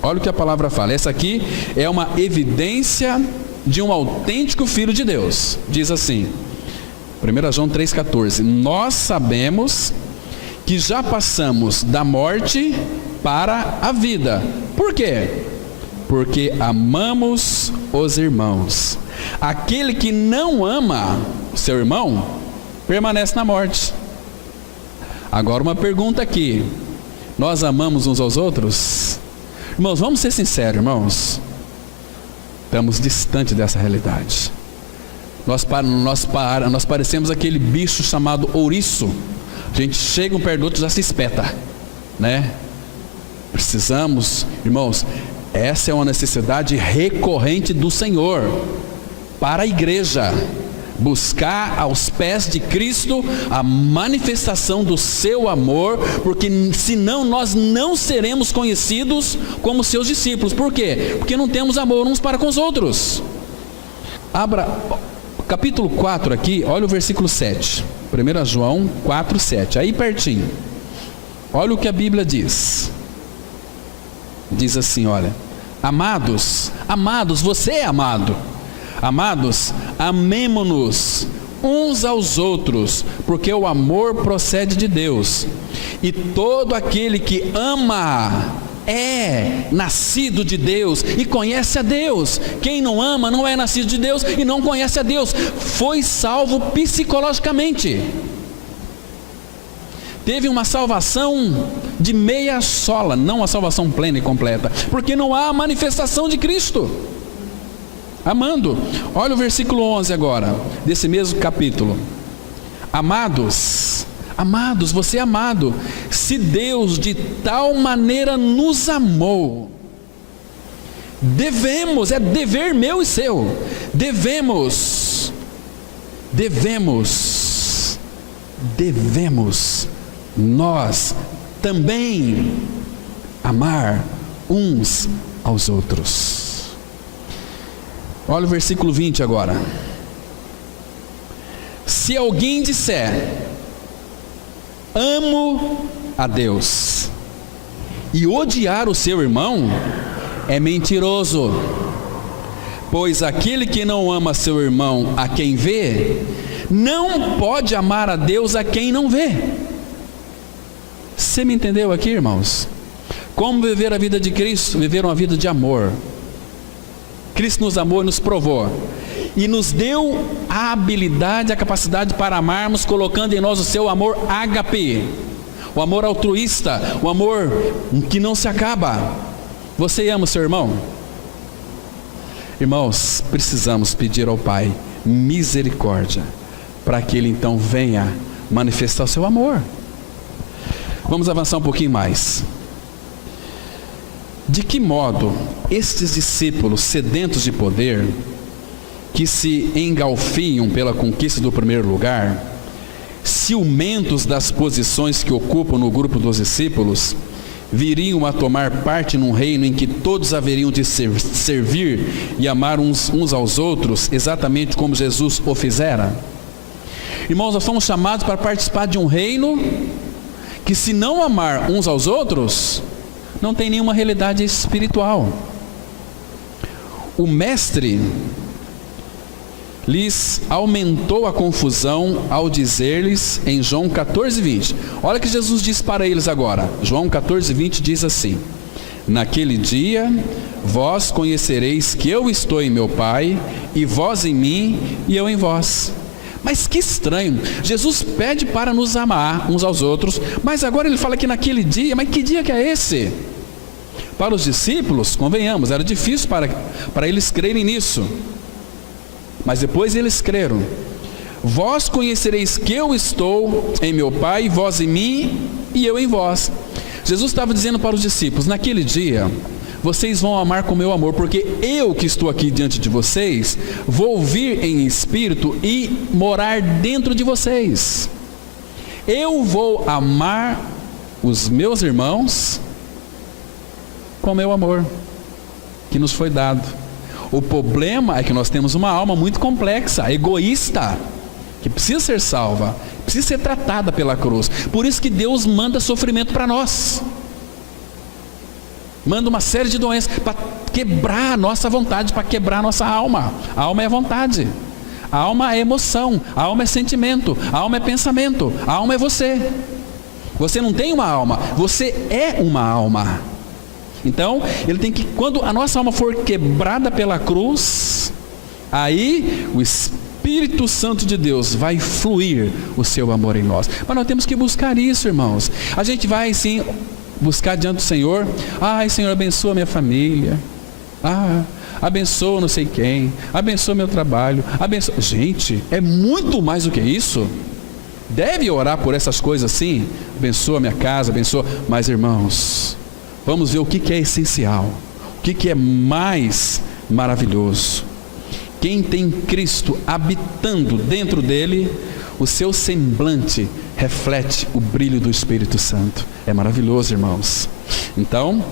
Olha o que a palavra fala. Essa aqui é uma evidência de um autêntico filho de Deus. Diz assim, 1 João 3,14. Nós sabemos que já passamos da morte para a vida. Por quê? Porque amamos os irmãos. Aquele que não ama o seu irmão permanece na morte. Agora uma pergunta aqui: nós amamos uns aos outros? Irmãos, vamos ser sinceros, irmãos, estamos distantes dessa realidade. Nós parecemos aquele bicho chamado ouriço. A gente chega um perto do outro e já se espeta, Precisamos, irmãos, essa é uma necessidade recorrente do Senhor para a igreja, buscar aos pés de Cristo a manifestação do seu amor, porque senão nós não seremos conhecidos como seus discípulos. Por quê? Porque não temos amor uns para com os outros. Abra capítulo 4 aqui, olha o versículo 7, 1 João 4, 7, aí pertinho. Olha o que a Bíblia diz. Diz assim, olha: amados, você é amado. Amados, amemo-nos uns aos outros, porque o amor procede de Deus, e todo aquele que ama é nascido de Deus e conhece a Deus. Quem não ama não é nascido de Deus e não conhece a Deus. Foi salvo psicologicamente. Teve uma salvação de meia sola, não a salvação plena e completa, porque não há a manifestação de Cristo. Amando. Olha o versículo 11 agora, desse mesmo capítulo. Amados, você é amado, se Deus de tal maneira nos amou, devemos, é dever meu e seu, devemos nós também amar uns aos outros. Olha o versículo 20 agora. Se alguém disser, amo a Deus, e odiar o seu irmão, é mentiroso. Pois aquele que não ama seu irmão a quem vê, não pode amar a Deus a quem não vê. Você me entendeu aqui, irmãos? Como viver a vida de Cristo? Viver uma vida de amor. Cristo nos amou e nos provou, e nos deu a habilidade, a capacidade para amarmos, colocando em nós o seu amor ágape, o amor altruísta, o amor que não se acaba. Você ama o seu irmão? Irmãos, precisamos pedir ao Pai misericórdia, para que Ele então venha manifestar o seu amor. Vamos avançar um pouquinho mais. De que modo estes discípulos sedentos de poder, que se engalfinham pela conquista do primeiro lugar, ciumentos das posições que ocupam no grupo dos discípulos, viriam a tomar parte num reino em que todos haveriam de servir e amar uns aos outros, exatamente como Jesus o fizera? Irmãos, nós somos chamados para participar de um reino que, se não amar uns aos outros, não tem nenhuma realidade espiritual. O mestre lhes aumentou a confusão ao dizer-lhes em João 14:20. Olha o que Jesus diz para eles agora. João 14:20 diz assim: naquele dia vós conhecereis que eu estou em meu Pai, e vós em mim, e eu em vós. Mas que estranho, Jesus pede para nos amar uns aos outros, mas agora ele fala que naquele dia. Mas que dia que é esse? Para os discípulos, convenhamos, era difícil para eles crerem nisso, mas depois eles creram. Vós conhecereis que eu estou em meu Pai, vós em mim, e eu em vós. Jesus estava dizendo para os discípulos: naquele dia vocês vão amar com meu amor, porque eu que estou aqui diante de vocês, vou vir em espírito e morar dentro de vocês. Eu vou amar os meus irmãos com o meu amor que nos foi dado. O problema é que nós temos uma alma muito complexa, egoísta, que precisa ser salva, precisa ser tratada pela cruz. Por isso que Deus manda sofrimento para nós, manda uma série de doenças para quebrar a nossa vontade, para quebrar a nossa alma. A alma é vontade, a alma é emoção, a alma é sentimento, a alma é pensamento, a alma é você. Você não tem uma alma, você é uma alma. Então, ele tem que, quando a nossa alma for quebrada pela cruz, aí o Espírito Santo de Deus vai fluir o seu amor em nós. Mas nós temos que buscar isso, irmãos. A gente vai sim buscar diante do Senhor: ai, Senhor, abençoa minha família, abençoa não sei quem, abençoa meu trabalho, abençoa. Gente, é muito mais do que isso. Deve orar por essas coisas sim, abençoa minha casa, abençoa. Mas, irmãos, vamos ver o que é essencial, o que é mais maravilhoso. Quem tem Cristo habitando dentro dele, o seu semblante reflete o brilho do Espírito Santo. É maravilhoso, irmãos. Então,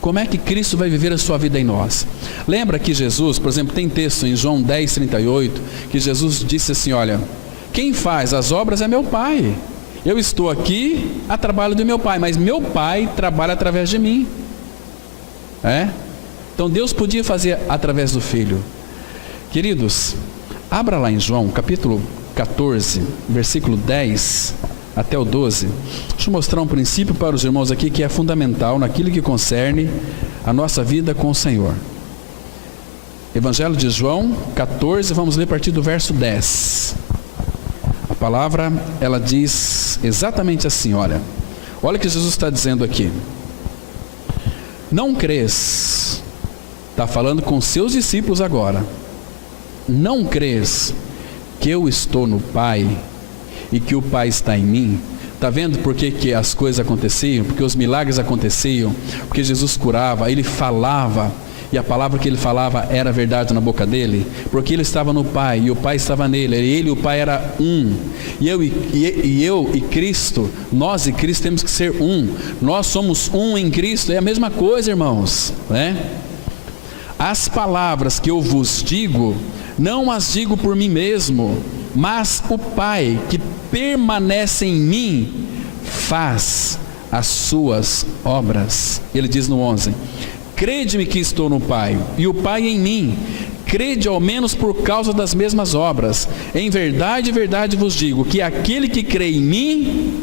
como é que Cristo vai viver a sua vida em nós? Lembra que Jesus, por exemplo, tem texto em João 10:38, que Jesus disse assim: olha, quem faz as obras é meu Pai. Eu estou aqui a trabalho do meu Pai, mas meu Pai trabalha através de mim. Então Deus podia fazer através do Filho. Queridos, abra lá em João capítulo 14, versículo 10 até o 12. Deixa eu mostrar um princípio para os irmãos aqui que é fundamental naquilo que concerne a nossa vida com o Senhor. Evangelho de João 14, vamos ler a partir do verso 10. A palavra, ela diz exatamente assim: olha o que Jesus está dizendo aqui. Não crês, está falando com seus discípulos agora, não crês que eu estou no Pai e que o Pai está em mim? Está vendo por que as coisas aconteciam? Porque os milagres aconteciam, porque Jesus curava, Ele falava, e a palavra que ele falava era verdade na boca dele? Porque ele estava no Pai e o Pai estava nele, ele e o Pai era um. E eu e Cristo, nós e Cristo temos que ser um. Nós somos um em Cristo, é a mesma coisa, irmãos, né? As palavras que eu vos digo, não as digo por mim mesmo, mas o Pai que permanece em mim faz as suas obras. Ele diz no 11: crede-me que estou no Pai, e o Pai em mim. Crede ao menos por causa das mesmas obras. Em verdade, verdade vos digo, que aquele que crê em mim,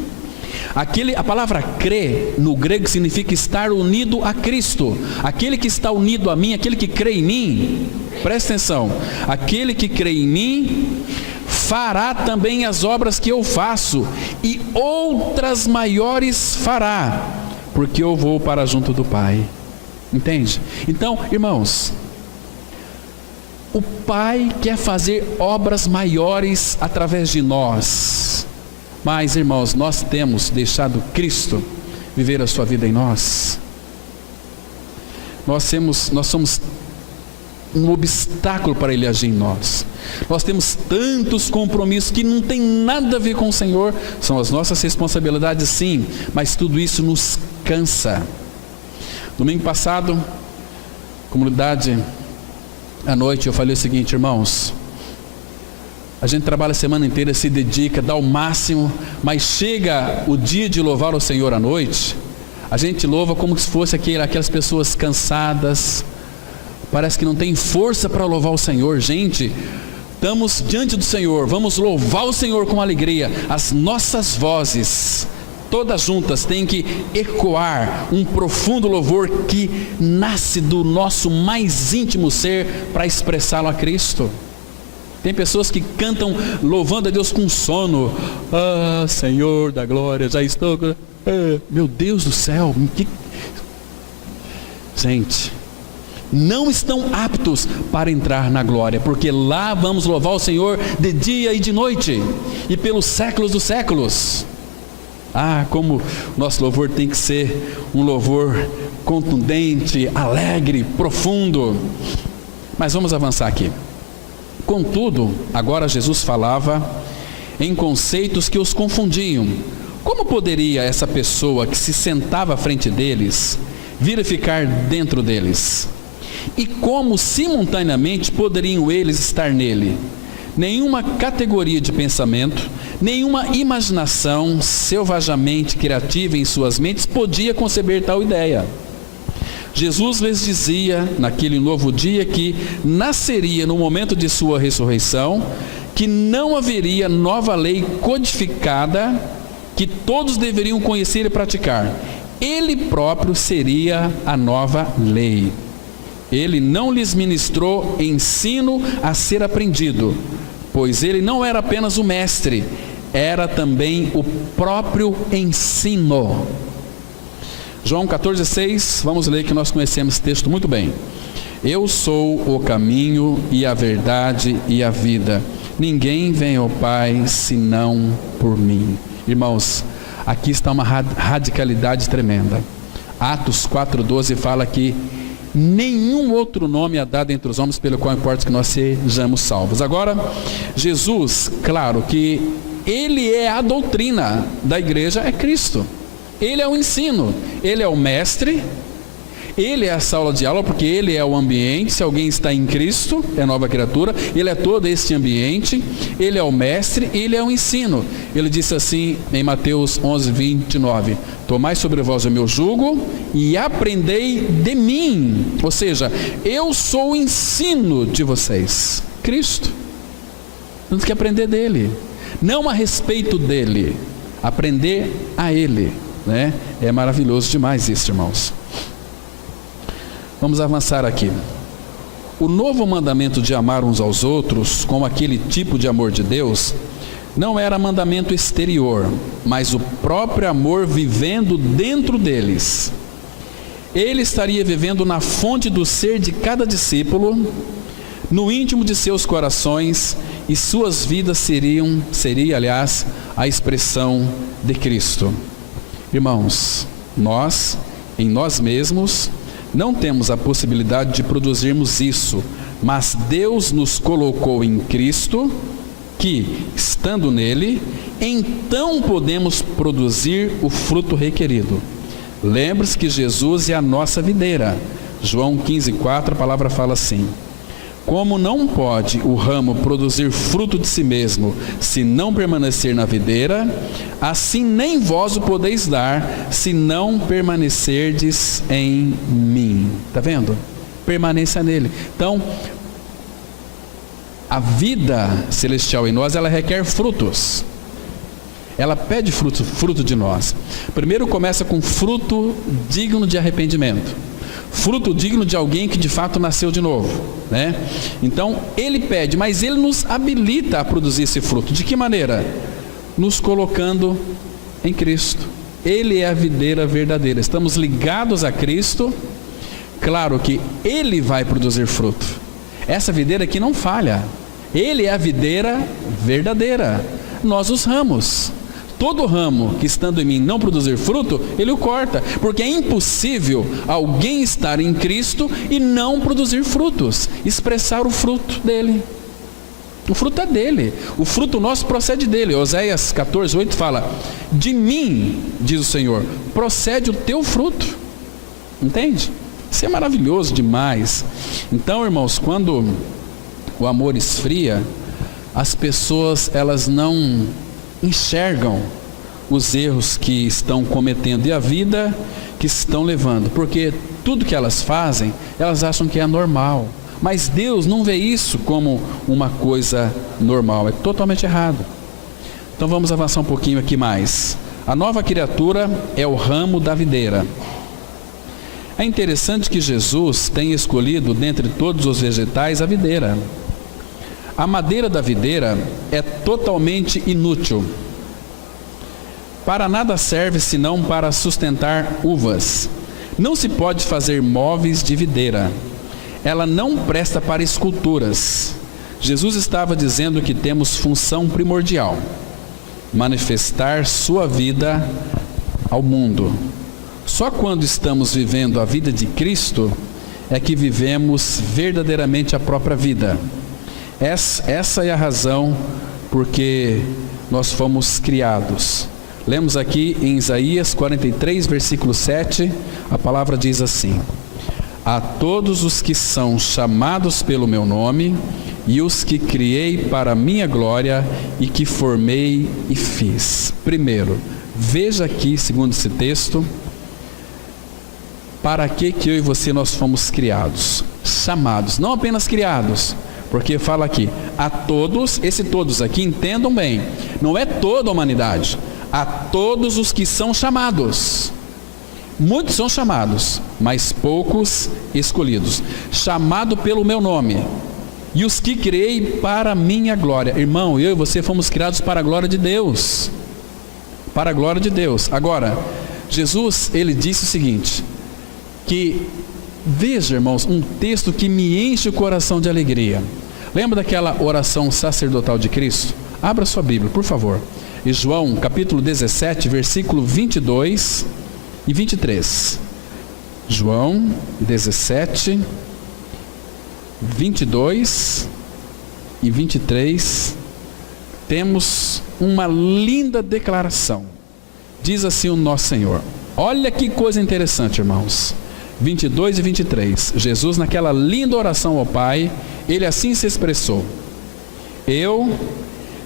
a palavra crer no grego significa estar unido a Cristo. Aquele que está unido a mim, aquele que crê em mim, presta atenção, aquele que crê em mim fará também as obras que eu faço, e outras maiores fará, porque eu vou para junto do Pai. Entende? Então, irmãos, o Pai quer fazer obras maiores através de nós. Mas, irmãos, nós temos deixado Cristo viver a sua vida em nós. Nós somos um obstáculo para Ele agir em nós. Nós temos tantos compromissos que não tem nada a ver com o Senhor. São as nossas responsabilidades, sim, mas tudo isso nos cansa. Domingo passado, comunidade, à noite, eu falei o seguinte: irmãos, a gente trabalha a semana inteira, se dedica, dá o máximo, mas chega o dia de louvar o Senhor à noite, a gente louva como se fosse aquelas pessoas cansadas, parece que não tem força para louvar o Senhor. Gente, estamos diante do Senhor, vamos louvar o Senhor com alegria. As nossas vozes, todas juntas, têm que ecoar um profundo louvor que nasce do nosso mais íntimo ser para expressá-lo a Cristo. Tem pessoas que cantam louvando a Deus com sono. Ah, Senhor da glória, já estou... meu Deus do céu, Gente, não estão aptos para entrar na glória, porque lá vamos louvar o Senhor de dia e de noite, e pelos séculos dos séculos. Ah, como nosso louvor tem que ser um louvor contundente, alegre, profundo. Mas vamos avançar aqui. Contudo, agora Jesus falava em conceitos que os confundiam. Como poderia essa pessoa que se sentava à frente deles vir a ficar dentro deles? E como simultaneamente poderiam eles estar nele? Nenhuma categoria de pensamento, nenhuma imaginação selvagamente criativa em suas mentes podia conceber tal ideia. Jesus lhes dizia naquele novo dia que nasceria no momento de sua ressurreição, que não haveria nova lei codificada que todos deveriam conhecer e praticar. Ele próprio seria a nova lei. Ele não lhes ministrou ensino a ser aprendido, pois ele não era apenas o mestre, era também o próprio ensino. João 14,6, vamos ler, que nós conhecemos esse texto muito bem. Eu sou o caminho e a verdade e a vida. Ninguém vem ao Pai senão por mim. Irmãos, aqui está uma radicalidade tremenda. Atos 4,12 fala que nenhum outro nome é dado entre os homens pelo qual importa que nós sejamos salvos. Agora, Jesus, claro que Ele é a doutrina da igreja, é Cristo. Ele é o ensino, Ele é o mestre, Ele é a sala de aula, porque Ele é o ambiente. Se alguém está em Cristo, é nova criatura. Ele é todo este ambiente, Ele é o mestre, Ele é o ensino. Ele disse assim em Mateus 11:29, tomai sobre vós o meu jugo e aprendei de mim. Ou seja, eu sou o ensino de vocês. Cristo. Temos que aprender dele, não a respeito dele, aprender a Ele, né? É maravilhoso demais isso, irmãos. Vamos avançar aqui. O novo mandamento de amar uns aos outros com aquele tipo de amor de Deus não era mandamento exterior, mas o próprio amor vivendo dentro deles. Ele estaria vivendo na fonte do ser de cada discípulo, no íntimo de seus corações, e suas vidas seria, aliás, a expressão de Cristo. Irmãos, nós, em nós mesmos, Não temos a possibilidade de produzirmos isso, mas Deus nos colocou em Cristo, que, estando nele, então podemos produzir o fruto requerido. Lembre-se que Jesus é a nossa videira. João 15,4, a palavra fala assim: como não pode o ramo produzir fruto de si mesmo, se não permanecer na videira, assim nem vós o podeis dar, se não permanecerdes em mim. Está vendo? Permaneça nele. Então, a vida celestial em nós, ela requer frutos. Ela pede fruto de nós. Primeiro começa com fruto digno de arrependimento. Fruto digno de alguém que de fato nasceu de novo, né? Então, ele pede, mas ele nos habilita a produzir esse fruto. De que maneira? Nos colocando em Cristo. Ele é a videira verdadeira. Estamos ligados a Cristo. Claro que ele vai produzir fruto. Essa videira aqui não falha. Ele é a videira verdadeira. Nós os ramos. Todo ramo que estando em mim não produzir fruto, ele o corta, porque é impossível alguém estar em Cristo e não produzir frutos, expressar o fruto dele. O fruto é dele, o fruto nosso procede dele. Oséias 14:8 fala: de mim, diz o Senhor, procede o teu fruto. Entende? Isso é maravilhoso demais. Então, irmãos, quando o amor esfria, as pessoas, elas não enxergam os erros que estão cometendo e a vida que estão levando, porque tudo que elas fazem, elas acham que é normal, mas Deus não vê isso como uma coisa normal, é totalmente errado. Então vamos avançar um pouquinho aqui mais. A nova criatura é o ramo da videira. É interessante que Jesus tenha escolhido dentre todos os vegetais a videira. A madeira da videira é totalmente inútil. Para nada serve senão para sustentar uvas. Não se pode fazer móveis de videira. Ela não presta para esculturas. Jesus estava dizendo que temos função primordial: manifestar sua vida ao mundo. Só quando estamos vivendo a vida de Cristo é que vivemos verdadeiramente a própria vida. Essa é a razão porque nós fomos criados. Lemos aqui em Isaías 43, versículo 7, a palavra diz assim: a todos os que são chamados pelo meu nome, e os que criei para a minha glória, e que formei e fiz. Primeiro, veja aqui, segundo esse texto, para que eu e você nós fomos criados, chamados, não apenas criados, porque fala aqui, a todos, esse todos aqui, entendam bem, não é toda a humanidade, a todos os que são chamados. Muitos são chamados, mas poucos escolhidos. Chamado pelo meu nome, e os que criei para a minha glória. Irmão, eu e você fomos criados para a glória de Deus. Para a glória de Deus. Agora, Jesus, ele disse o seguinte, que, veja, irmãos, um texto que me enche o coração de alegria. Lembra daquela oração sacerdotal de Cristo? Abra sua Bíblia, por favor. Em João, capítulo 17, versículo 22 e 23. João 17, 22 e 23. Temos uma linda declaração. Diz assim o nosso Senhor. Olha que coisa interessante, irmãos. 22 e 23. Jesus, naquela linda oração ao Pai, ele assim se expressou: eu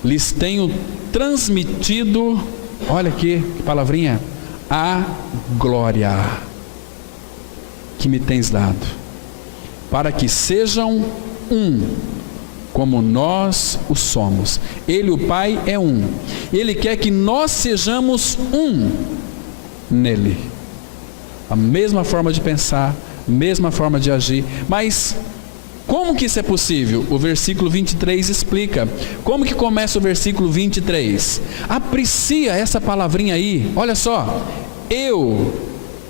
lhes tenho transmitido, olha aqui, que palavrinha, a glória que me tens dado, para que sejam um, como nós o somos. Ele, o Pai, é um. Ele quer que nós sejamos um nele. A mesma forma de pensar, mesma forma de agir. Mas como que isso é possível? O versículo 23 explica. Como que começa o versículo 23? Aprecia essa palavrinha aí. Olha só. Eu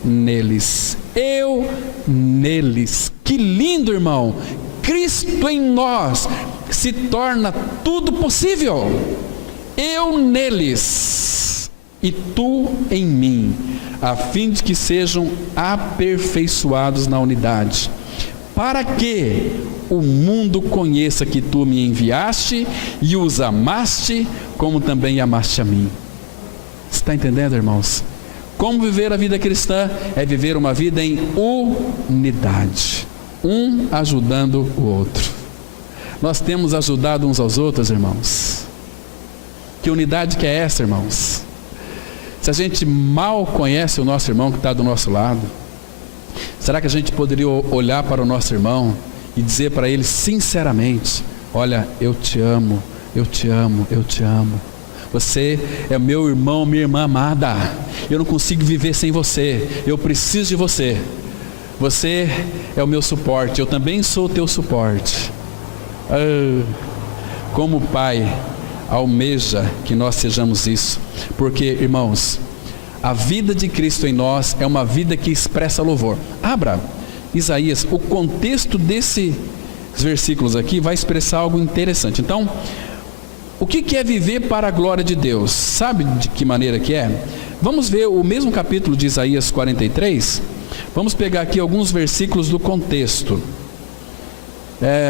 neles. Eu neles. Que lindo, irmão. Cristo em nós se torna tudo possível. Eu neles. e tu em mim, a fim de que sejam aperfeiçoados na unidade, para que o mundo conheça que tu me enviaste e os amaste, como também amaste a mim. Você está entendendo, irmãos? Como viver a vida cristã? É viver uma vida em unidade, um ajudando o outro. Nós temos ajudado uns aos outros, irmãos. Que unidade que é essa, irmãos? Se a gente mal conhece o nosso irmão que está do nosso lado, será que a gente poderia olhar para o nosso irmão e dizer para ele sinceramente: olha, eu te amo, eu te amo, eu te amo. Você é meu irmão, minha irmã amada. Eu não consigo viver sem você. Eu preciso de você. Você é o meu suporte. Eu também sou o teu suporte. Como Pai almeja que nós sejamos isso. Porque, irmãos, a vida de Cristo em nós é uma vida que expressa louvor. Abra Isaías. O contexto desses versículos aqui vai expressar algo interessante. Então, o que é viver para a glória de Deus? Sabe de que maneira que é? Vamos ver o mesmo capítulo de Isaías 43. Vamos pegar aqui alguns versículos do contexto.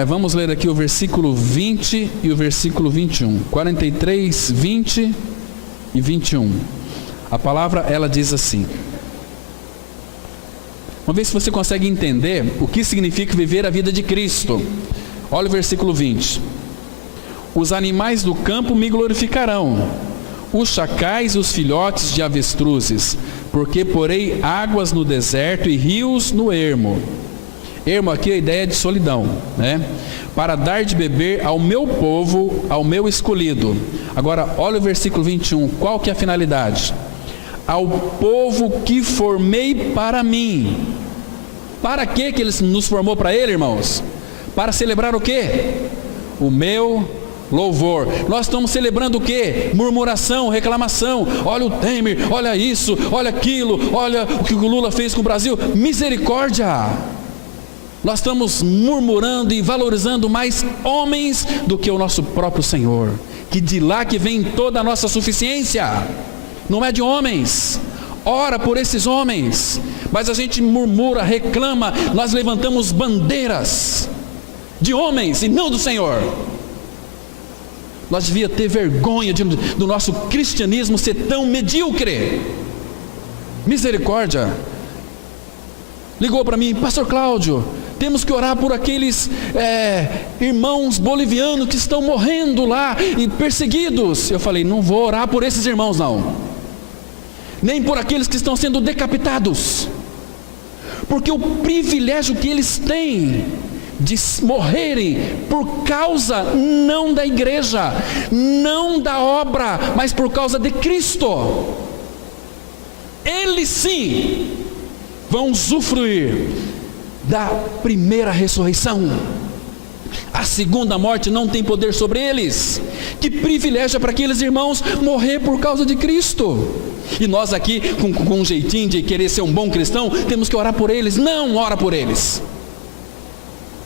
Vamos ler aqui o versículo 20 e o versículo 21. 43, 20 e 21. A palavra, ela diz assim. Vamos ver se você consegue entender o que significa viver a vida de Cristo. Olha o versículo 20. Os animais do campo me glorificarão, os chacais e os filhotes de avestruzes, porque porei águas no deserto e rios no ermo. Ermo aqui é a ideia de solidão, né? Para dar de beber ao meu povo, ao meu escolhido. Agora, olha o versículo 21, qual que é a finalidade? Ao povo que formei para mim. Para que ele nos formou para ele, irmãos? Para celebrar o quê? O meu louvor. Nós estamos celebrando o quê? Murmuração, reclamação. Olha o Temer, olha isso, olha aquilo, olha o que o Lula fez com o Brasil. Misericórdia! Nós estamos murmurando e valorizando mais homens do que o nosso próprio Senhor, que de lá que vem toda a nossa suficiência, não é de homens. Ora por esses homens, mas a gente murmura, reclama, nós levantamos bandeiras de homens e não do Senhor. Nós devíamos ter vergonha do nosso cristianismo ser tão medíocre. Misericórdia. Ligou para mim: Pastor Cláudio, temos que orar por aqueles irmãos bolivianos que estão morrendo lá e perseguidos. Eu falei: não vou orar por esses irmãos não, nem por aqueles que estão sendo decapitados, porque o privilégio que eles têm de morrerem por causa não da igreja, não da obra, mas por causa de Cristo, eles sim vão usufruir da primeira ressurreição. A segunda morte não tem poder sobre eles. Que privilégio para aqueles irmãos morrer por causa de Cristo. E nós aqui com um jeitinho de querer ser um bom cristão, temos que orar por eles. Não ora por eles.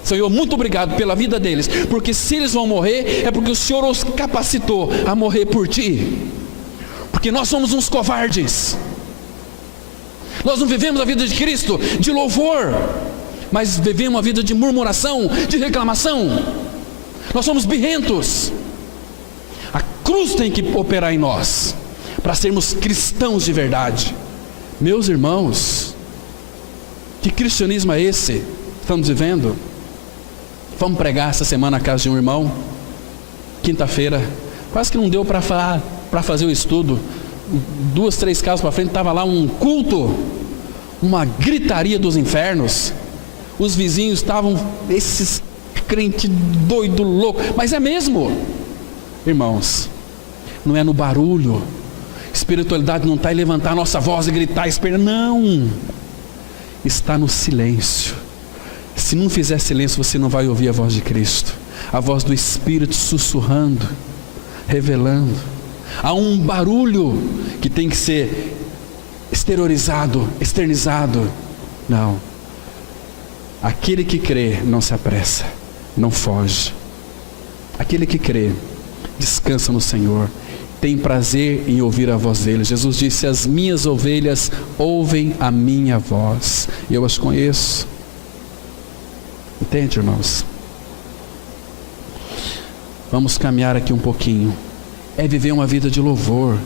Senhor, muito obrigado pela vida deles, porque se eles vão morrer, é porque o Senhor os capacitou a morrer por Ti, porque nós somos uns covardes. Nós não vivemos a vida de Cristo de louvor, mas vivemos uma vida de murmuração, de reclamação. Nós somos birrentos. A cruz tem que operar em nós, para sermos cristãos de verdade. Meus irmãos, que cristianismo é esse que estamos vivendo? Vamos pregar essa semana na casa de um irmão, quinta-feira, quase que não deu para fazer o estudo. 2, 3 casas para frente, estava lá um culto, uma gritaria dos infernos. Os vizinhos estavam, esses crentes doido, louco, mas é mesmo, irmãos, não é no barulho. Espiritualidade não está em levantar a nossa voz e gritar, não, está no silêncio. Se não fizer silêncio, você não vai ouvir a voz de Cristo, a voz do Espírito sussurrando, revelando. Há um barulho que tem que ser exteriorizado, externizado. Não, aquele que crê não se apressa, não foge. Aquele que crê descansa no Senhor tem prazer em ouvir a voz dele. Jesus disse: as minhas ovelhas ouvem a minha voz, e eu as conheço. Entende, irmãos? Vamos caminhar aqui um pouquinho. É viver uma vida de louvor.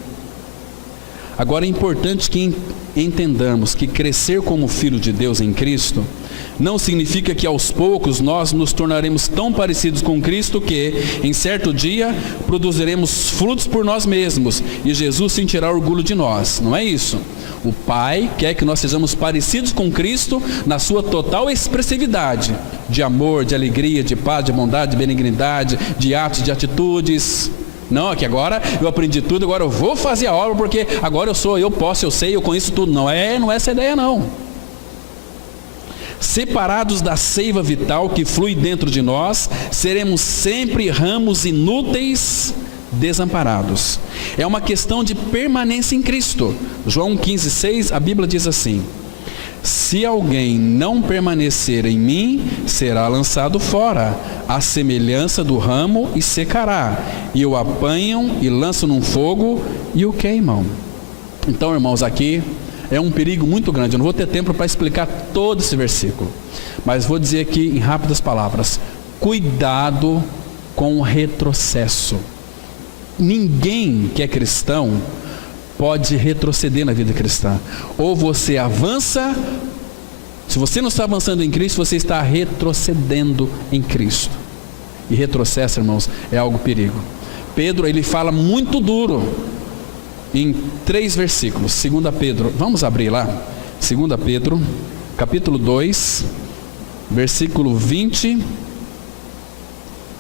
Agora é importante que entendamos que crescer como filho de Deus em Cristo não significa que aos poucos nós nos tornaremos tão parecidos com Cristo que, em certo dia, produziremos frutos por nós mesmos e Jesus sentirá orgulho de nós. Não é isso. O Pai quer que nós sejamos parecidos com Cristo na sua total expressividade de amor, de alegria, de paz, de bondade, de benignidade, de atos, de atitudes. Não, é que agora eu aprendi tudo, agora eu vou fazer a obra porque agora eu posso, eu sei, eu conheço tudo. Não é essa a ideia, não. Separados da seiva vital que flui dentro de nós, seremos sempre ramos inúteis, desamparados. É uma questão de permanência em Cristo. João 15,6, a Bíblia diz assim: se alguém não permanecer em mim, será lançado fora, à semelhança do ramo, e secará, e o apanham e lançam num fogo e o queimam. Então, irmãos, aqui é um perigo muito grande. Eu não vou ter tempo para explicar todo esse versículo, mas vou dizer aqui em rápidas palavras: cuidado com o retrocesso. Ninguém que é cristão pode retroceder na vida cristã. Ou você avança. Se você não está avançando em Cristo, você está retrocedendo em Cristo. E retrocesso, irmãos, é algo perigo. Pedro, ele fala muito duro em 3 versículos. 2 Pedro, vamos abrir lá. 2 Pedro, capítulo 2, versículo 20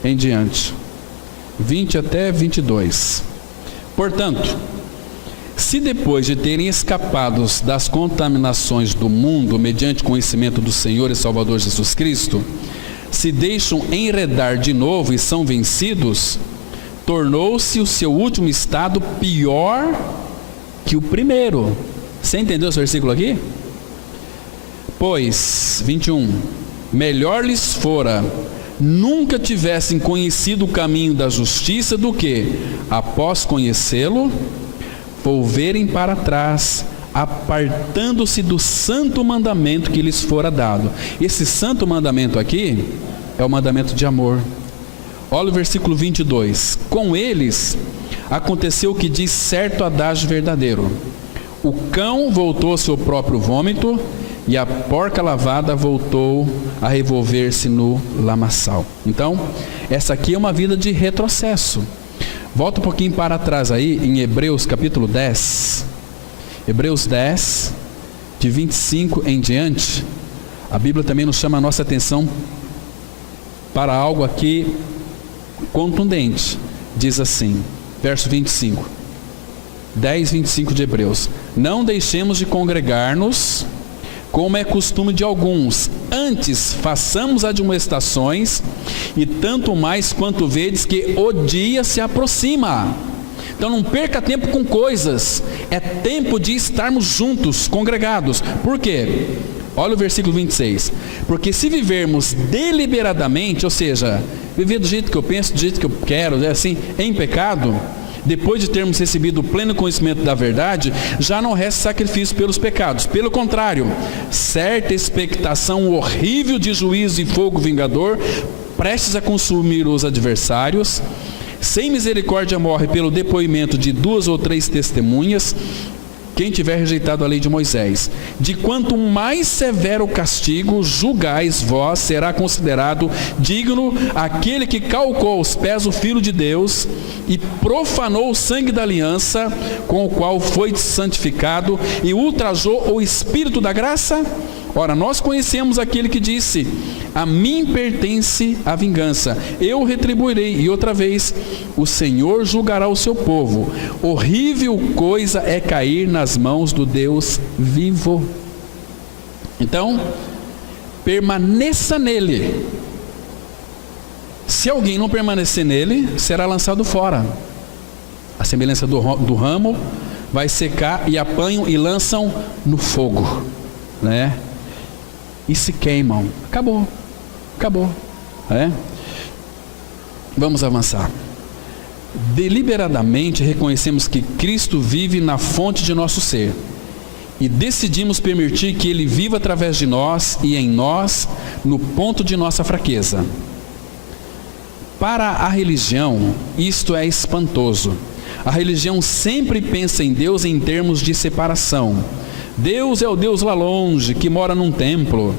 em diante. 20 até 22. Portanto, se depois de terem escapado das contaminações do mundo, mediante o conhecimento do Senhor e Salvador Jesus Cristo, se deixam enredar de novo e são vencidos, tornou-se o seu último estado pior que o primeiro. Você entendeu esse versículo aqui? Pois, 21, melhor lhes fora nunca tivessem conhecido o caminho da justiça do que, após conhecê-lo, volverem para trás, apartando-se do santo mandamento que lhes fora dado. Esse santo mandamento aqui é o mandamento de amor. Olha o versículo 22. Com eles aconteceu o que diz certo adágio verdadeiro: o cão voltou ao seu próprio vômito, e a porca lavada voltou a revolver-se no lamaçal. Então, essa aqui é uma vida de retrocesso. Volta um pouquinho para trás aí, em Hebreus capítulo 10. Hebreus 10, de 25 em diante. A Bíblia também nos chama a nossa atenção para algo aqui contundente. Diz assim, verso 25. 10, 25 de Hebreus: não deixemos de congregar-nos, como é costume de alguns, antes façamos admoestações, e tanto mais quanto vedes que o dia se aproxima. Então não perca tempo com coisas, é tempo de estarmos juntos, congregados. Por quê? Olha o versículo 26. Porque se vivermos deliberadamente, ou seja, viver do jeito que eu penso, do jeito que eu quero, assim, em pecado, depois de termos recebido o pleno conhecimento da verdade, já não resta sacrifício pelos pecados. Pelo contrário, certa expectação horrível de juízo e fogo vingador, prestes a consumir os adversários. Sem misericórdia morre pelo depoimento de 2 ou 3 testemunhas, quem tiver rejeitado a lei de Moisés. De quanto mais severo o castigo julgais vós, será considerado digno aquele que calcou aos pés o Filho de Deus e profanou o sangue da aliança, com o qual foi santificado, e ultrajou o Espírito da graça. Ora, nós conhecemos aquele que disse: a mim pertence a vingança, eu retribuirei. E outra vez, o Senhor julgará o seu povo. Horrível coisa é cair nas mãos do Deus vivo. Então, permaneça nele. Se alguém não permanecer nele, será lançado fora. A semelhança do ramo, vai secar, e apanham e lançam no fogo, né? E se queimam. Acabou. Vamos avançar. deliberadamente reconhecemos que Cristo vive na fonte de nosso ser e decidimos permitir que Ele viva através de nós e em nós, no ponto de nossa fraqueza. Para a religião, isto é espantoso. A religião sempre pensa em Deus em termos de separação. Deus é o Deus lá longe, que mora num templo.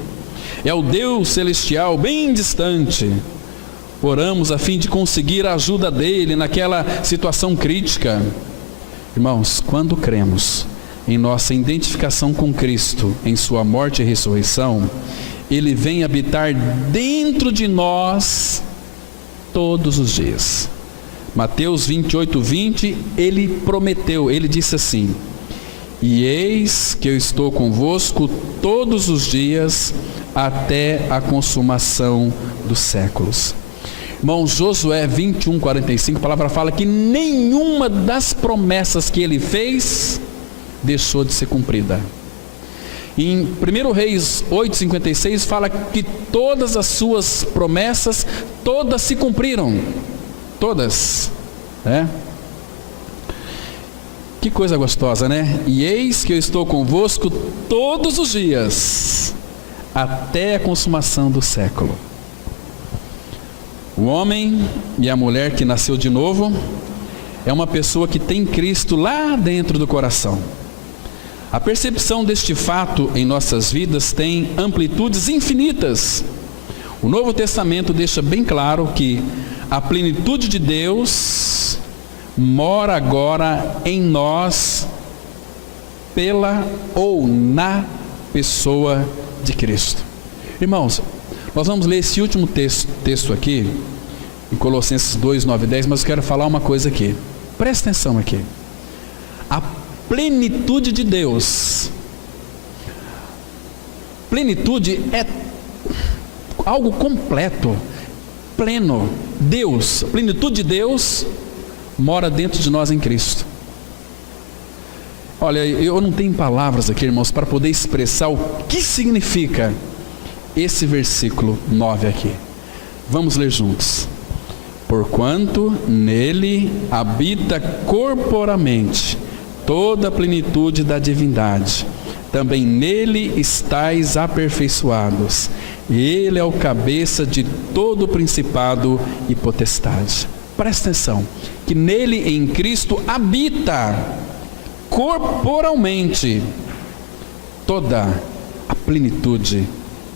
É o Deus celestial bem distante. Oramos a fim de conseguir a ajuda dele naquela situação crítica. Irmãos, quando cremos em nossa identificação com Cristo, em sua morte e ressurreição, Ele vem habitar dentro de nós todos os dias. Mateus 28:20, Ele prometeu, Ele disse assim: e eis que eu estou convosco todos os dias até a consumação dos séculos. Irmão, Josué 21:45, a palavra fala que nenhuma das promessas que ele fez deixou de ser cumprida. Em 1 Reis 8:56 fala que todas as suas promessas, todas se cumpriram. Todas, né? Que coisa gostosa, né? E eis que eu estou convosco todos os dias, até a consumação do século. O homem e a mulher que nasceu de novo é uma pessoa que tem Cristo lá dentro do coração. A percepção deste fato em nossas vidas tem amplitudes infinitas. O Novo Testamento deixa bem claro que a plenitude de Deus mora agora em nós pela ou na pessoa de Cristo. Irmãos, nós vamos ler esse último texto aqui, em Colossenses 2, 9 e 10, mas eu quero falar uma coisa aqui. Presta atenção aqui. A plenitude de Deus. Plenitude é algo completo, pleno. Deus, a plenitude de Deus mora dentro de nós em Cristo. Olha, eu não tenho palavras aqui, irmãos, para poder expressar o que significa esse versículo 9 aqui. Vamos ler juntos. Porquanto nele habita corporalmente toda a plenitude da divindade, também nele estáis aperfeiçoados. Ele é o cabeça de todo principado e potestade. Presta atenção, que nele, em Cristo, habita corporalmente toda a plenitude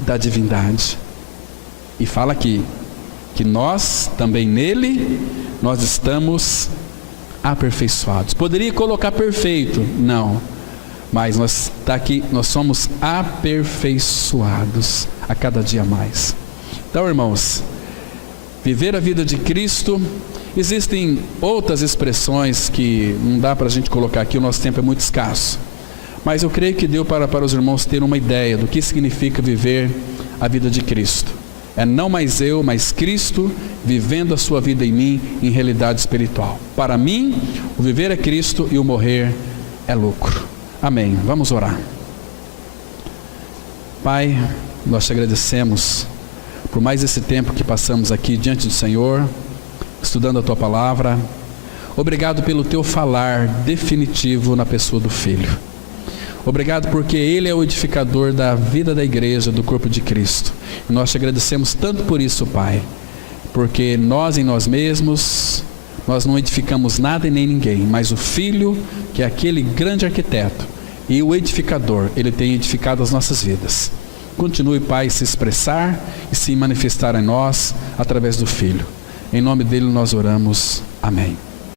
da divindade. E fala aqui que nós também nele nós estamos aperfeiçoados. Poderia colocar perfeito, não, mas nós somos aperfeiçoados a cada dia mais. Então, irmãos, viver a vida de Cristo, existem outras expressões que não dá para a gente colocar aqui, o nosso tempo é muito escasso, mas eu creio que deu para os irmãos terem uma ideia do que significa viver a vida de Cristo. É não mais eu, mas Cristo vivendo a sua vida em mim, em realidade espiritual. Para mim, o viver é Cristo e o morrer é lucro. Amém. Vamos orar. Pai, nós te agradecemos por mais esse tempo que passamos aqui diante do Senhor, estudando a tua palavra. Obrigado pelo teu falar definitivo na pessoa do Filho. Obrigado porque Ele é o edificador da vida da igreja, do corpo de Cristo. E nós te agradecemos tanto por isso, Pai, porque nós em nós mesmos, nós não edificamos nada e nem ninguém, mas o Filho, que é aquele grande arquiteto e o edificador, Ele tem edificado as nossas vidas. Continue, Pai, a se expressar e se manifestar em nós através do Filho. Em nome dele nós oramos. Amém.